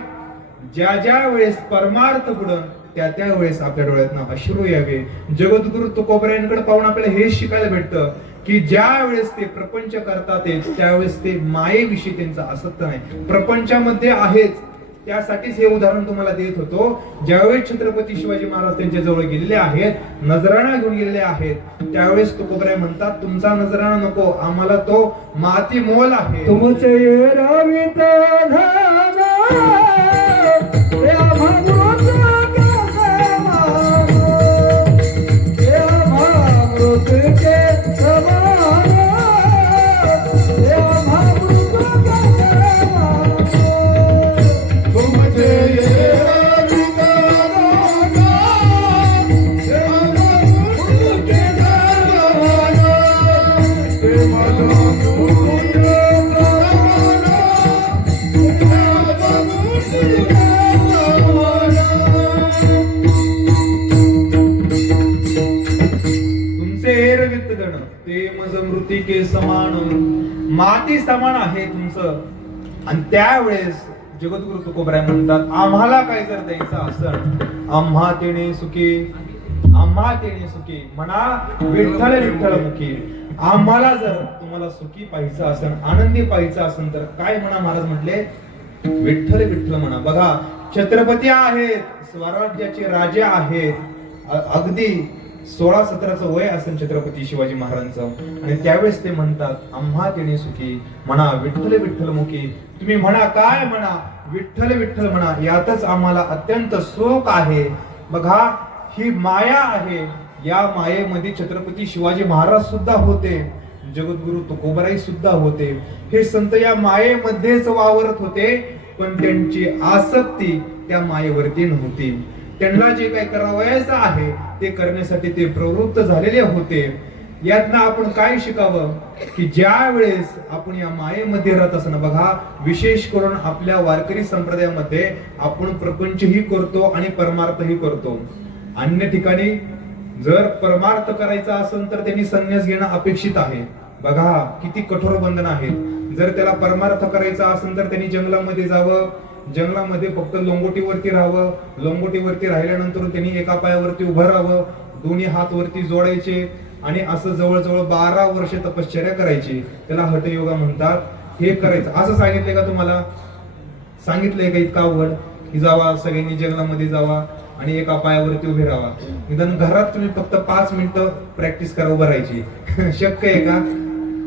ज्या ज्या वेळेस परमार्थ बुडन त्या त्या वेळेस आपल्या डोळ्यातनं अश्रू यावे. जगद्गुरु तुकोबऱ्यांकडे पाहून आपल्याला हे शिकायला भेटतं की ज्या वेळेस ते प्रपंच करतात त्यावेळेस ते मायेविषयी त्यांचं आसक्त नाही, प्रपंचामध्ये आहेच. त्यासाठीच हे उदाहरण तुम्हाला देत होतो. ज्यावेळेस छत्रपती शिवाजी महाराज त्यांच्या जवळ गेलेले आहेत, नजराणा घेऊन गेलेले आहेत, त्यावेळेस तुकोबराय म्हणतात तुमचा नजराणा नको, आम्हाला तो माती मोल आहे. तुमचे रावित के समान, माती समान आहे तुमचं. आणि त्यावेळेस जगद्गुरु तुकोबराय म्हणतात आम्हाला काय जर द्यायचं असेल, आम्हा तेने सुखी, आम्हा तेने सुखी म्हणा विठ्ठल विठ्ठल मुखी. आम्हाला जर तुम्हाला सुखी पाहायचं असेल, आनंदी पाहायचं असेल तर काय म्हणा महाराज म्हटले, विठ्ठल विठ्ठल म्हणा. बघा, छत्रपती आहेत, स्वराज्याचे राजे आहेत, अगदी 16-17चं वय असेल छत्रपती शिवाजी महाराजांचं, आणि त्यावेळेस ते म्हणतात आम्हा तिने सुखी म्हणा, विठ्ठल विठ्ठल मुखी. तुम्ही म्हणा, काय म्हणा, विठ्ठल विठ्ठल म्हणा, यातच आम्हाला अत्यंत सुख आहे. बघा, ही माया आहे, या मायेमध्ये छत्रपती शिवाजी महाराज सुद्धा होते, जगद्गुरु तुकोबाराई सुद्धा होते. हे संत या मायेमध्येच वावरत होते, पण त्यांची आसक्ती त्या मायेवरती नव्हती. त्यांना जे काही करावयाचं आहे ते करण्यासाठी ते प्रवृत्त झालेले होते. यातनं आपण काय शिकावं, की ज्या वेळेस आपण या मायेमध्ये राहत असताना, बघा, विशेष करून आपल्या वारकरी संप्रदायामध्ये आपण प्रपंचही करतो आणि परमार्थही करतो. अन्य ठिकाणी जर परमार्थ करायचा असेल तर त्यांनी संन्यास घेणं अपेक्षित आहे. बघा, किती कठोर बंधन आहेत. जर त्याला परमार्थ करायचा असेल तर त्यांनी जंगलामध्ये जावं, जंगलामध्ये फक्त लोंगोटीवरती राहावं, लोंगोटीवरती राहिल्यानंतर त्यांनी एका पायावरती उभं राहावं, दोन्ही हात वरती जोडायचे आणि असं जवळजवळ 12 वर्ष तपश्चर्या करायची. त्याला हठयोगा म्हणतात. हे करायचं असं सांगितलंय का तुम्हाला? सांगितलंय का इतका अवघड की जावा सगळ्यांनी जंगलामध्ये जावा आणि एका पायावरती उभे राहा? निदान घरात तुम्ही फक्त 5 मिनिटं प्रॅक्टिस करा उभं राहायची. शक्य आहे का?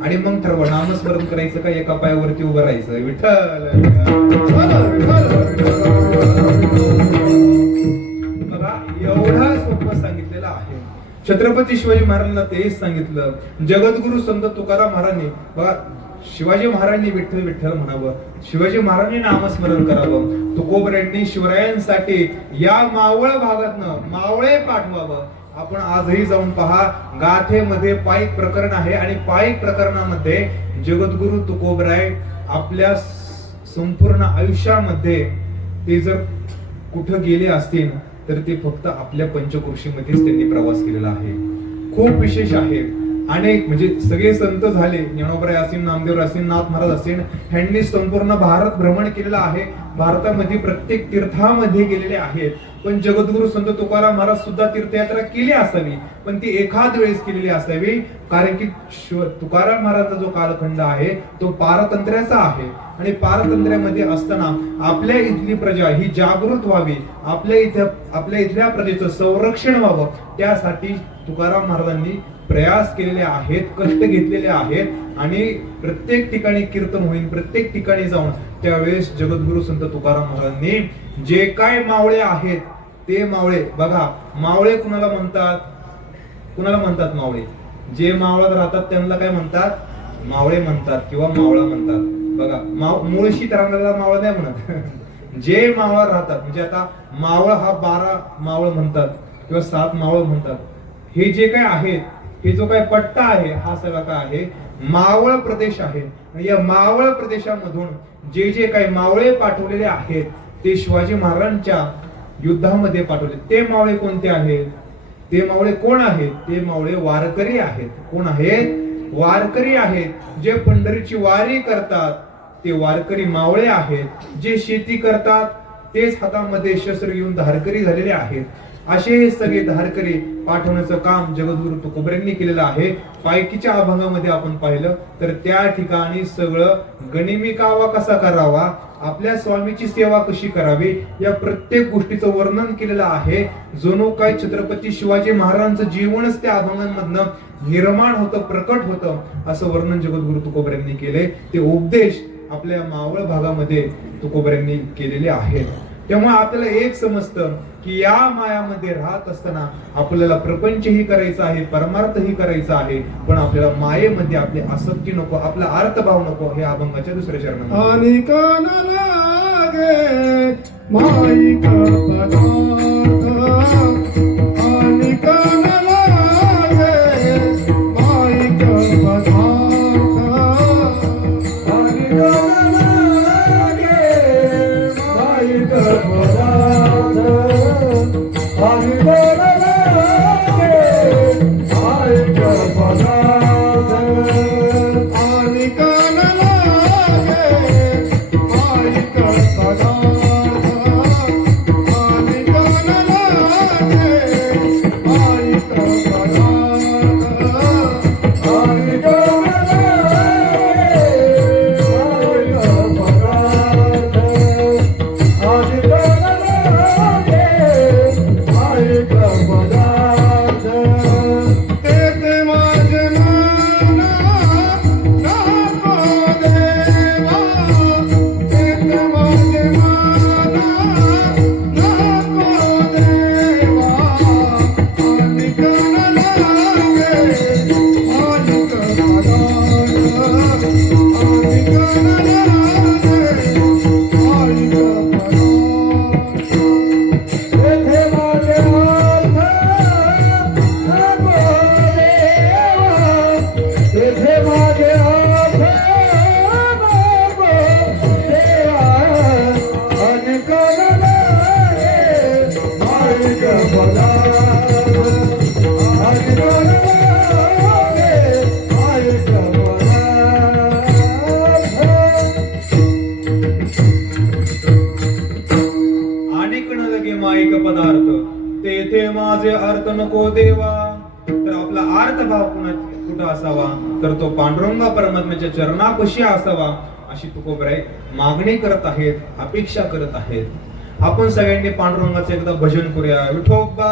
आणि मग ठरवा नामस्मरण करायचं का एका पायावरती उभं राहायचं. विठ्ठल बघा, एवढा सोपं सांगितलेलं आहे. छत्रपती शिवाजी महाराजांना तेच सांगितलं. जगद्गुरु संत तुकाराम महाराजांनी, बघा, शिवाजी महाराजांनी विठ्ठल विठ्ठल म्हणावं, शिवाजी महाराजांनी नामस्मरण करावं, तुकोबरायांनी शिवरायांसाठी या मावळ भागातनं मावळे पाठवावं. आपण आजही जाऊन पहा, गाथेमध्ये पायिक प्रकरण आहे आणि पायिक प्रकरणामध्ये जगद्गुरु तुकोबराय आपल्या संपूर्ण आयुष्यामध्ये ते जर कुठं गेले असतील तर ते फक्त आपल्या पंचक्रोशीमध्येच त्यांनी प्रवास केलेला आहे. खूप विशेष आहे. अनेक म्हणजे सगळे संत झाले, ज्ञानोबराय असतील, नामदेव असतील, नाथ महाराज असतील, ह्यांनी संपूर्ण भारत भ्रमण केलेलं आहे. भारतामध्ये प्रत्येक तीर्थामध्ये गेलेले आहेत. पण जगद्गुरु संत तुकाराम महाराज सुद्धा तीर्थयात्रा केली असावी, पण ती एखाद वेळेस केलेली असावी. कारण की तुकाराम महाराजचा जो कालखंड आहे तो पारतंत्र्याचा आहे आणि पारतंत्र्यामध्ये असताना आपल्या इथली प्रजा ही जागृत व्हावी, आपल्या इथल्या प्रजेचं संरक्षण व्हावं, त्यासाठी तुकाराम महाराजांनी प्रयास केलेले आहेत, कष्ट घेतलेले आहेत आणि प्रत्येक ठिकाणी कीर्तन होईल, प्रत्येक ठिकाणी जाऊन त्यावेळेस जगद्गुरु संत तुकाराम महाराजांनी जे काय मावळे आहेत ते मावळे, बघा, मावळे कुणाला म्हणतात? कुणाला म्हणतात मावळे? जे मावळात राहतात त्यांना काय म्हणतात? मावळे म्हणतात किंवा मावळा म्हणतात. बघा, मुळशी तरांगला मावळ नाही म्हणत. जे मावळा राहतात, म्हणजे आता मावळ हा 12 मावळ म्हणतात किंवा 7 मावळ म्हणतात. हे जे काय आहेत, हे जो काय पट्टा आहे हा सगळा काय आहे? मावळ प्रदेश आहे. या मावळ प्रदेशामधून जे जे काही मावळे पाठवलेले आहेत ते शिवाजी महाराजांच्या युद्धामध्ये पाठवले. ते मावळे कोणते आहेत? ते मावळे कोण आहेत? ते मावळे वारकरी आहेत. कोण आहेत? वारकरी आहेत. जे पंढरीची वारी करतात ते वारकरी मावळे आहेत. जे शेती करतात तेच हातामध्ये शस्त्र घेऊन धारकरी झालेले आहेत. असे हे सगळे धारकरी पाठवण्याचं काम जगद्गुरु तुकोबरायांनी केलेलं आहे. पायकीच्या अभंगामध्ये आपण पाहिलं तर त्या ठिकाणी सगळं गनिमिकावा कसा करावा, आपल्या स्वामीची सेवा कशी करावी, या प्रत्येक गोष्टीचं वर्णन केलेलं आहे. जणू काय छत्रपती शिवाजी महाराजांचं जीवनच त्या अभंगांमधनं निर्माण होतं, प्रकट होतं, असं वर्णन जगद्गुरु तुकोबरायांनी केले. ते उपदेश आपल्या मावळ भागामध्ये तुकोबरायांनी केलेले आहेत. त्यामुळे आपल्याला एक समजतं की या मायामध्ये राहत असताना आपल्याला प्रपंचही करायचा आहे, परमार्थही करायचा आहे, पण आपल्याला मायेमध्ये आपली आसक्ती नको, आपला अर्थभाव नको. हे अभंगाच्या दुसऱ्या चरणात. आणि कान लागे माईक पदार्थ, आणि कान लागे माईक पदार्थ, आणि कान लागे माईक पदार्थ, आणि कान लागे माईक पदार्थ, आणि कान लागे माईक पदार्थ, आणि कान लागे माईक पदार्थ, आणि कान लागे अनेक न लगे माईक पदार्थ तेथे माझे अर्थ नको देवा. तर आपला अर्थ भाव कुठं असावा, तर तो पांडुरंगा परमात्म्याच्या चरणापाशी असावा, अशी तुकोबराय मागणी करत आहेत, अपेक्षा करत आहेत. आपण सगळ्यांनी पांडुरंगाचं एकदा भजन करूया. विठोबा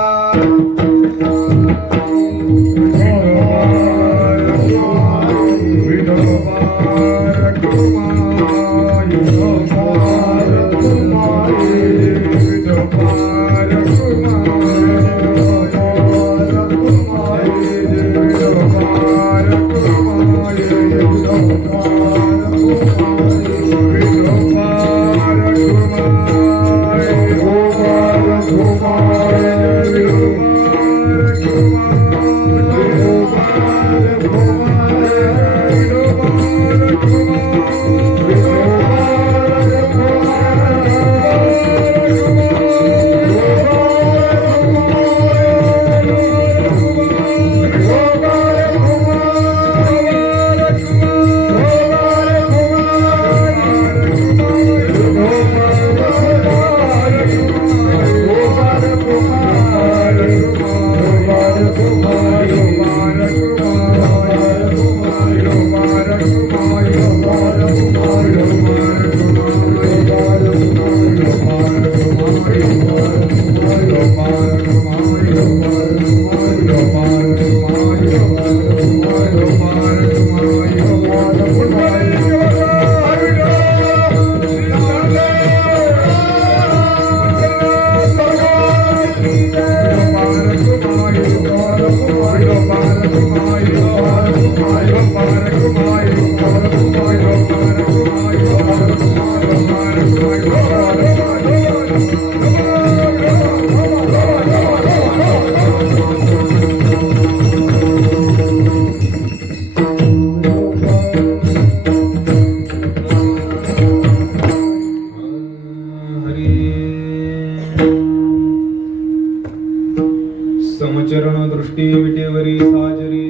समचरण दृष्टी विटेवरी साजरी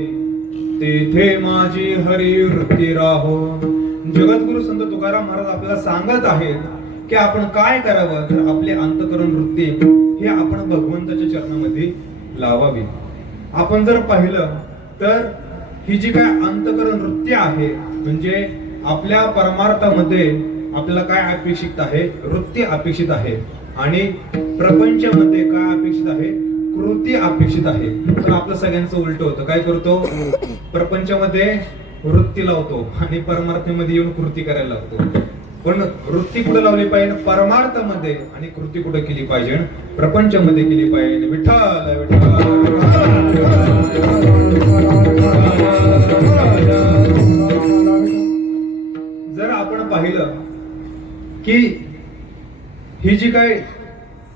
तेथे माझी हरी वृत्ती राहो. जगद्गुरु संत तुकाराम महाराज आपल्याला सांगत आहेत की आपण काय करावं, तर आपले अंतकरण वृत्ती हे आपण भगवंताच्या चरणामध्ये लावावी. आपण जर पाहिलं तर ही जी काय अंतकरण वृत्ती आहे, म्हणजे आपल्या परमार्थामध्ये आपल्याला काय अपेक्षित आहे, वृत्ती अपेक्षित आहे, आणि प्रपंचामध्ये काय अपेक्षित आहे, कृती अपेक्षित आहे. तर आपलं सगळ्यांचं उलट होतं. काय करतो, प्रपंचामध्ये वृत्ती लावतो आणि परमार्थामध्ये येऊन कृती करायला लागतो. पण वृत्ती कुठे लावली पाहिजे, परमार्थामध्ये, आणि कृती कुठे केली पाहिजे, प्रपंचामध्ये केली पाहिजे. विठ्ठल जर आपण पाहिलं की ही जी काय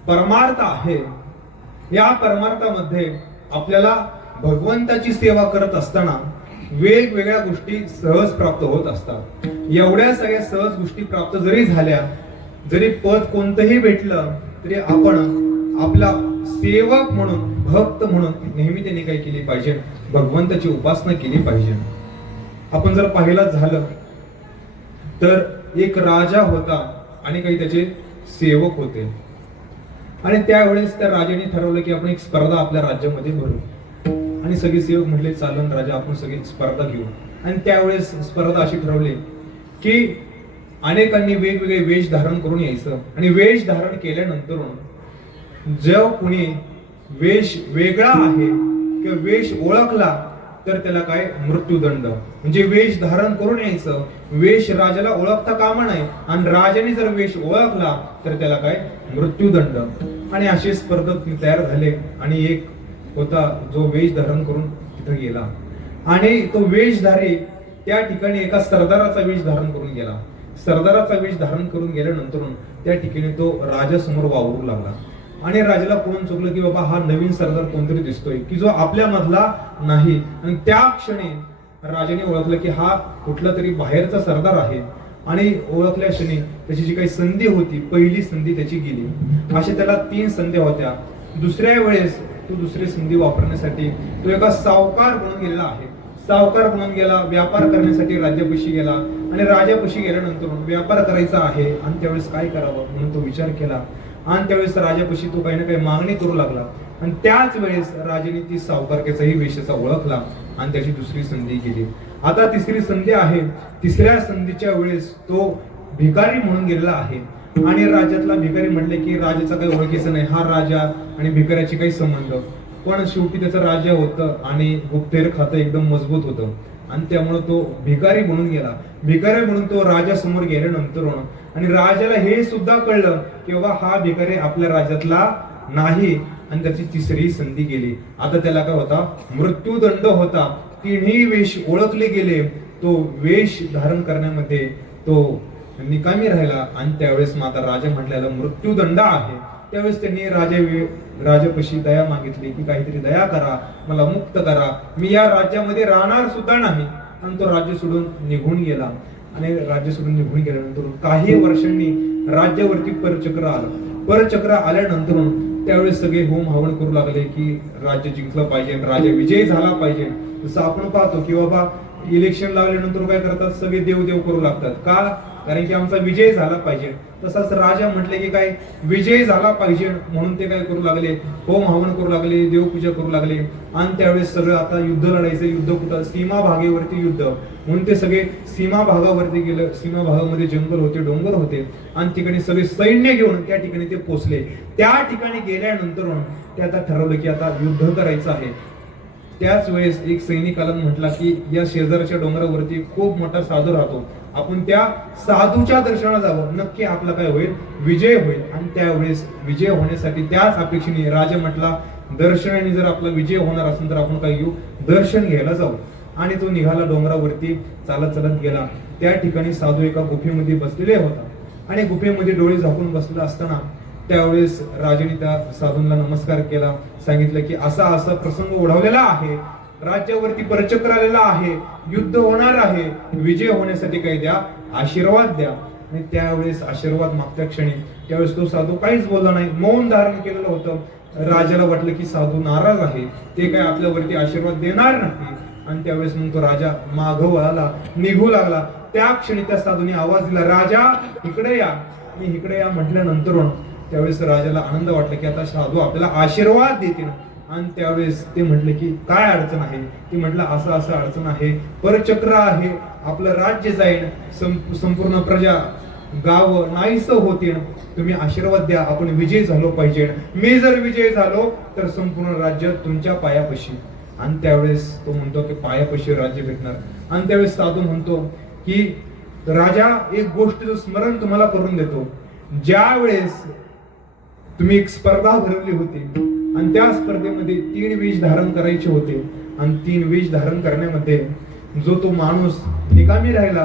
परमार्थ आहे, या परमार्थामध्ये आपल्याला भगवंताची सेवा करत असताना वेगवेगळ्या गोष्टी सहज प्राप्त होत असतात. एवढ्या सगळ्या सहज गोष्टी प्राप्त जरी झाल्या, जरी पद कोणतंही भेटलं, तरी आपण आपला सेवक म्हणून, भक्त म्हणून नेहमी त्यांनी काय केली पाहिजे, भगवंताची उपासना केली पाहिजे. आपण जर पाहिलं झालं तर एक राजा होता आणि काही त्याचे सेवक होते, आणि त्यावेळेस त्या राजाने ठरवलं की आपण एक स्पर्धा आपल्या राज्यामध्ये भरू. आणि सगळे सेवक म्हणले चालन राजा, आपण सगळी स्पर्धा घेऊ. आणि त्यावेळेस स्पर्धा अशी ठरवली की अनेकांनी वेगवेगळे वेश धारण करून यायचं, आणि वेश धारण केल्यानंतर जो कुणी वेश वेगळा आहे किंवा वेश ओळखला तर त्याला काय, मृत्यूदंड. म्हणजे वेश धारण करून यायचं, वेश राजाला ओळखता कामा नये, आणि राजाने जर वेश ओळखला तर त्याला काय, मृत्यूदंड. आणि असे स्पर्धक तयार झाले, आणि एक होता जो वेश धारण करून तिथे गेला, आणि तो वेशधारी त्या ठिकाणी एका सरदाराचा वेश धारण करून गेला. सरदाराचा वेश धारण करून गेल्यानंतर त्या ठिकाणी तो राजासमोर वावरू लागला आणि राजाला कोण चुकलं की बाबा हा नवीन सरदार कोणतरी दिसतोय की जो आपल्या मधला नाही. आणि त्या क्षणी राजाने ओळखलं की हा कुठला तरी बाहेरचा सरदार आहे आणि ओळखल्या क्षणी त्याची जी काही संधी होती पहिली संधी त्याची गेली. अशा त्याला 3 संध्या होत्या. दुसऱ्या वेळेस तो दुसरी संधी वापरण्यासाठी तो एका सावकार बनून गेलेला आहे. सावकार बनून गेला, व्यापार करण्यासाठी राज्यापाशी गेला आणि राजापाशी गेल्यानंतर व्यापार करायचा आहे आणि त्यावेळेस काय करावं म्हणून तो विचार केला आणि त्यावेळेस राजापाशी तो काही ना काही मागणी करू लागला. आणि त्याच वेळेस राजाने ती सावकारकेचाही वेशाचा ओळखला आणि त्याची दुसरी संधी गेली. आता तिसरी संधी आहे. तिसऱ्या संधीच्या वेळेस तो भिकारी म्हणून गेलेला आहे आणि राज्यातला भिकारी म्हटले की राजाचा काही ओळखीचं नाही, हा राजा आणि भिकाऱ्याची काही संबंध. पण शेवटी त्याचं राज्य होतं आणि गुप्तहेर खातं एकदम मजबूत होतं आणि त्यामुळे तो भिकारी म्हणून गेला. भिकारी म्हणून तो राजासमोर गेल्यानंतर आणि राजाला हे सुद्धा कळलं की बाबा हा भिकारी आपल्या राज्यातला नाही आणि त्याची तिसरी संधी गेली. आता त्याला काय होता, मृत्यूदंड होता. 3ही वेश ओळखले गेले. तो वेश धारण करण्यामध्ये तो निकामी राहिला आणि त्यावेळेस माता राजा म्हटल्याला मृत्यूदंड आहे. त्यावेळेस त्यांनी राजापाशी दया मागितली की काहीतरी दया करा, मला मुक्त करा, मी या राज्यामध्ये राहणार सुद्धा नाही. आणि तो राज्य सोडून निघून गेला आणि राज्य सोडून निघून गेल्यानंतर काही वर्षांनी राज्यावरती परचक्र आलं. परचक्र आल्यानंतर त्यावेळेस सगळे होम हवन करू लागले की राज्य जिंकलं पाहिजे, राजा विजयी झाला पाहिजे. जसं आपण पाहतो की बाबा इलेक्शन लागल्यानंतर काय करतात, सगळे देव करू लागतात. का? कारण की आमचा विजय झाला पाहिजे. तसाच राजा म्हटले की काय विजय झाला पाहिजे म्हणून ते काय करू लागले, होम हवन करू लागले, देवपूजा करू लागले. आणि त्यावेळेस सगळं आता युद्ध लढायचं, युद्ध कुठं, सीमा भागेवरती युद्ध म्हणून ते सगळे सीमा भागावरती गेलं. सीमा भागामध्ये जंगल होते, डोंगर होते आणि तिकडे सगळे सैन्य घेऊन त्या ठिकाणी ते पोहोचले. त्या ठिकाणी गेल्यानंतर ते आता ठरवलं की आता युद्ध करायचं आहे. त्याच वेळेस एक सैनिकाला म्हटला की या शेजारच्या डोंगरावरती खूप मोठा साधू राहतो, आपण त्या साधूच्या दर्शनाला जावं, नक्की आपला काय होईल, विजय होईल. आणि त्यावेळेस विजय होण्यासाठी त्याच अपेक्षेने राजा म्हटला दर्शनाने जर आपला विजय होणार असेल तर आपण काय घेऊ, दर्शन घ्यायला जाऊ. आणि तो निघाला डोंगरावरती, चालत चालत गेला. त्या ठिकाणी साधू एका गुफेमध्ये बसलेले होता आणि गुफेमध्ये डोळे झाकून बसलेला असताना त्यावेळेस राजाने त्या साधूंना नमस्कार केला, सांगितलं की असा असा प्रसंग ओढवलेला आहे, राज्यावरती परचक्र आलेला आहे, युद्ध होणार आहे, विजय होण्यासाठी काही द्या, आशीर्वाद द्या. आणि त्यावेळेस आशीर्वाद मागच्या क्षणी त्यावेळेस तो साधू काहीच बोलला नाही, मौन धारण केलेलं होतं. राजाला वाटलं की साधू नाराज आहे, ते काय आपल्यावरती आशीर्वाद देणार नाही. आणि त्यावेळेस मग तो राजा मागं वळाला, निघू लागला. त्या क्षणी त्या साधूने आवाज दिला, राजा इकडे या. आणि इकडे या म्हटल्यानंतर त्यावेळेस राजाला आनंद वाटला की आता साधू आपल्याला आशीर्वाद देतील. आणि त्यावेळेस ते म्हटले की काय अडचण आहे, ते म्हटलं असं असं अडचण आहे, परचक्र आहे, आपलं राज्य जाईल, संपूर्ण प्रजा गाव नाहीस होतील, तुम्ही आशीर्वाद द्या, आपण विजय झालो पाहिजे, मी जर विजय झालो तर संपूर्ण राज्य तुमच्या पायापाशी. आणि त्यावेळेस तो म्हणतो की पायापाशी राज्य भेटणार. आणि त्यावेळेस साधू म्हणतो की राजा एक गोष्टीचं स्मरण तुम्हाला करून देतो, ज्या वेळेस तुम्ही एक स्पर्धा भरवली होती आणि त्या स्पर्धेमध्ये 3 वेश धारण करायचे होते आणि 3 वेश धारण करण्यामध्ये जो तो माणूस निकामी राहिला,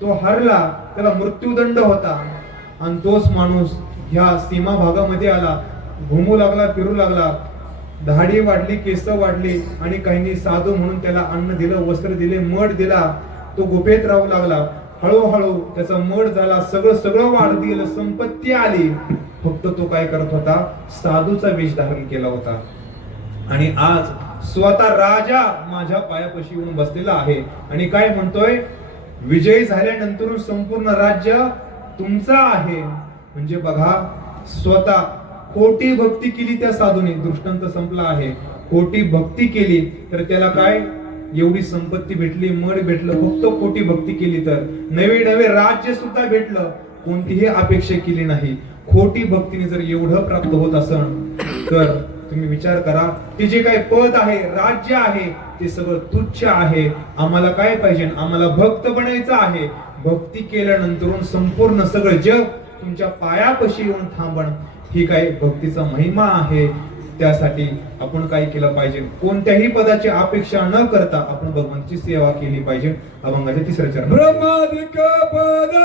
तो हरला, त्याला मृत्यूदंड होता. आणि तोच माणूस ह्या सीमा भागामध्ये आला, घुमू लागला, फिरू लागला, दाढी वाढली, केस वाढली आणि काहींनी साधू म्हणून त्याला अन्न दिलं, वस्त्र दिले, मठ दिला. तो गुफेत राहू लागला. हळूहळू त्याचा मठ झाला, सगळं वाढत गेलं, संपत्ती आली. फक्त तो काय करत होता, साधूचा वेश धारण केला होता. आणि आज स्वतः राजा माझ्या पायापाशी येऊन बसलेला आहे आणि काय म्हणतोय, विजय झाल्यानंतर संपूर्ण राज्य तुमचं आहे. म्हणजे बघा, स्वतः खोटी भक्ती केली त्या साधूने, दृष्टांत संपला आहे. खोटी भक्ती केली तर त्याला काय, एवढी संपत्ती भेटली, मड भेटलं. फक्त खोटी भक्ती केली तर नवे राज्य सुद्धा भेटलं, कोणतीही अपेक्षा केली नाही. खोटी भक्तीने जर एवढं प्राप्त होत असेल तर तुम्ही विचार करा, ते जे काही पद आहे, राज्य आहे, ते सगळं तुच्छ आहे. आम्हाला काय पाहिजे, आम्हाला भक्त बनायचं आहे. भक्ती केल्यानंतर संपूर्ण सगळं जग तुमच्या पायापाशी येऊन थांबण, ही काय भक्तीचा महिमा आहे. त्यासाठी आपण काय केलं पाहिजे, कोणत्याही पदाची अपेक्षा न करता आपण भगवंताची सेवा केली पाहिजे. अभंगाच्या तिसऱ्या चरण. ब्रह्मादिक पद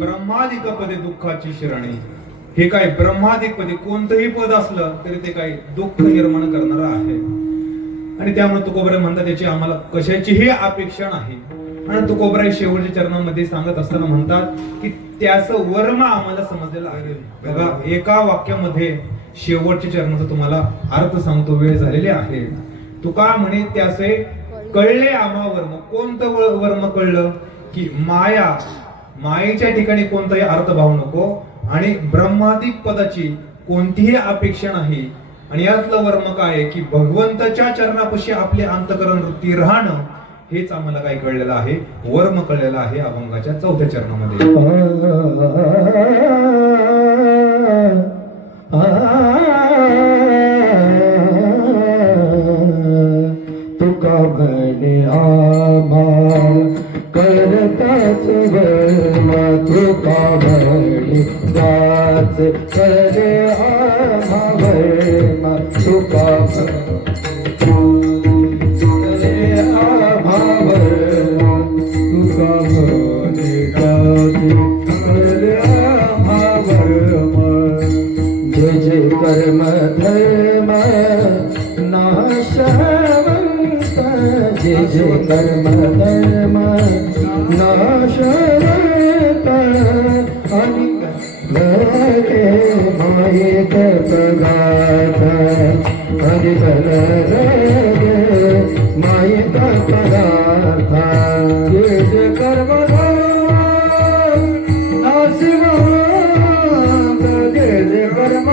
ब्रह्मादिक पदे दुःखाची शिराणी. हे काय ब्रह्मादिक पदे कोणतंही पद असलं तरी ते काय दुःख निर्माण करणार आहे. आणि त्यामुळे तुकोबराय म्हणतात त्याची आम्हाला कशाचीही अपेक्षा नाही. आणि तुकोबराय शेवटच्या चरणामध्ये सांगत असताना म्हणतात की त्याचं वर्म आम्हाला समजलेलं आहे. बघा एका वाक्यामध्ये शेवटच्या चरणाचा तुम्हाला अर्थ सांगतो, वेळ झालेली आहे. तुका म्हणे त्याचे कळले आम्हा वर्म. कोणतं वर्म कळलं की माया, मायेच्या ठिकाणी कोणताही अर्थभाव नको आणि ब्रह्मादिक पदाची कोणतीही अपेक्षा नाही. आणि यातलं वर्म काय आहे की भगवंताच्या चरणापाशी आपले अंतकरण वृत्ती राहणं, हेच आम्हाला काय कळलेलं आहे, वर्म कळलेलं आहे अभंगाच्या चौथ्या चरणामध्ये. तुका म्हणे आम्हा करताच वर्म, तुका म्हणे त्याच करे आम्हा वर्म, तुका करे आम्हा वर्म, तुका म्हणे त्याच करे आम्हा वर्म. जे जे कर्म धर्म नाशवंत, जे जे कर्म धर्म नाशवंत, आणि घरे मायेत पदार्थ, आणि घरे मायेत पदार्थ. जे जे कर्म नाशवंत, जे जे कर्म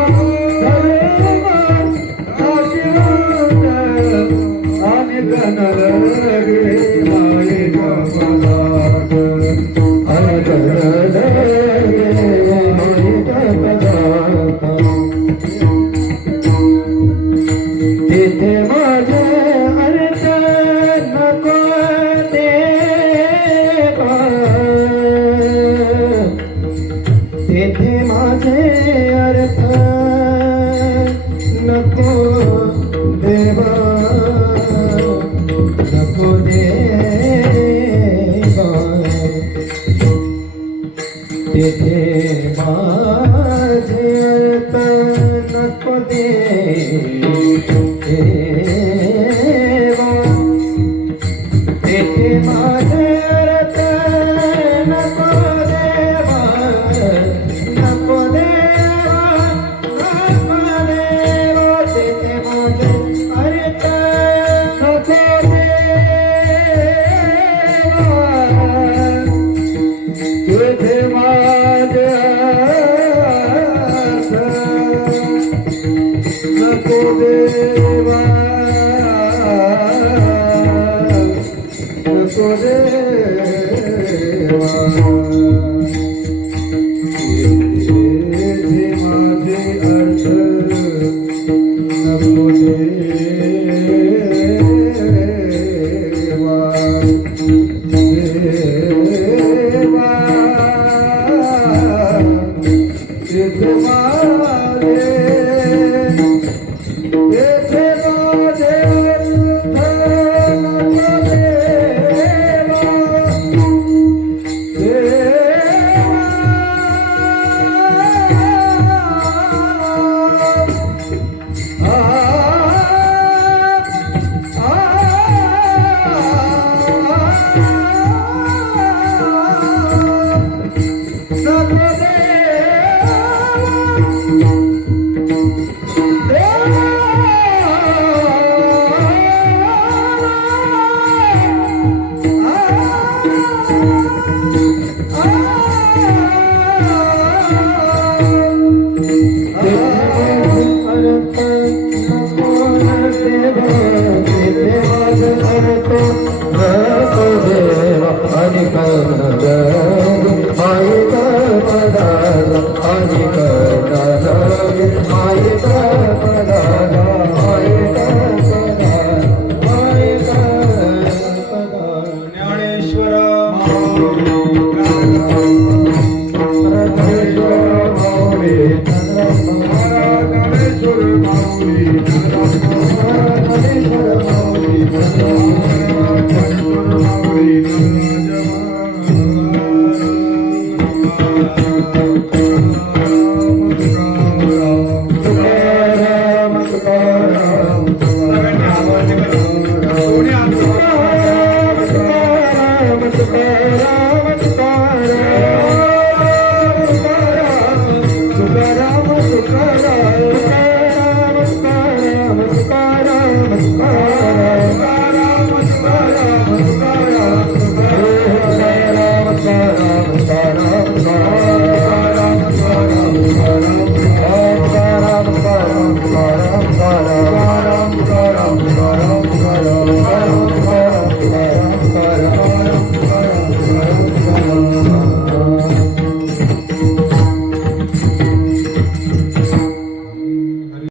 तिथे माझे माझे अर्थ नको देवा नको देवा तेथे माझे अर्थ नको देवा तेथे माझे अर्थ नको देवा नको देवा नको देवा तेथे माझे अर्थ नको देवा तेथे माझे अर्थ नको देवा नको देवा तेथे माझे अर्थ नको देवा देवा तेथे माझे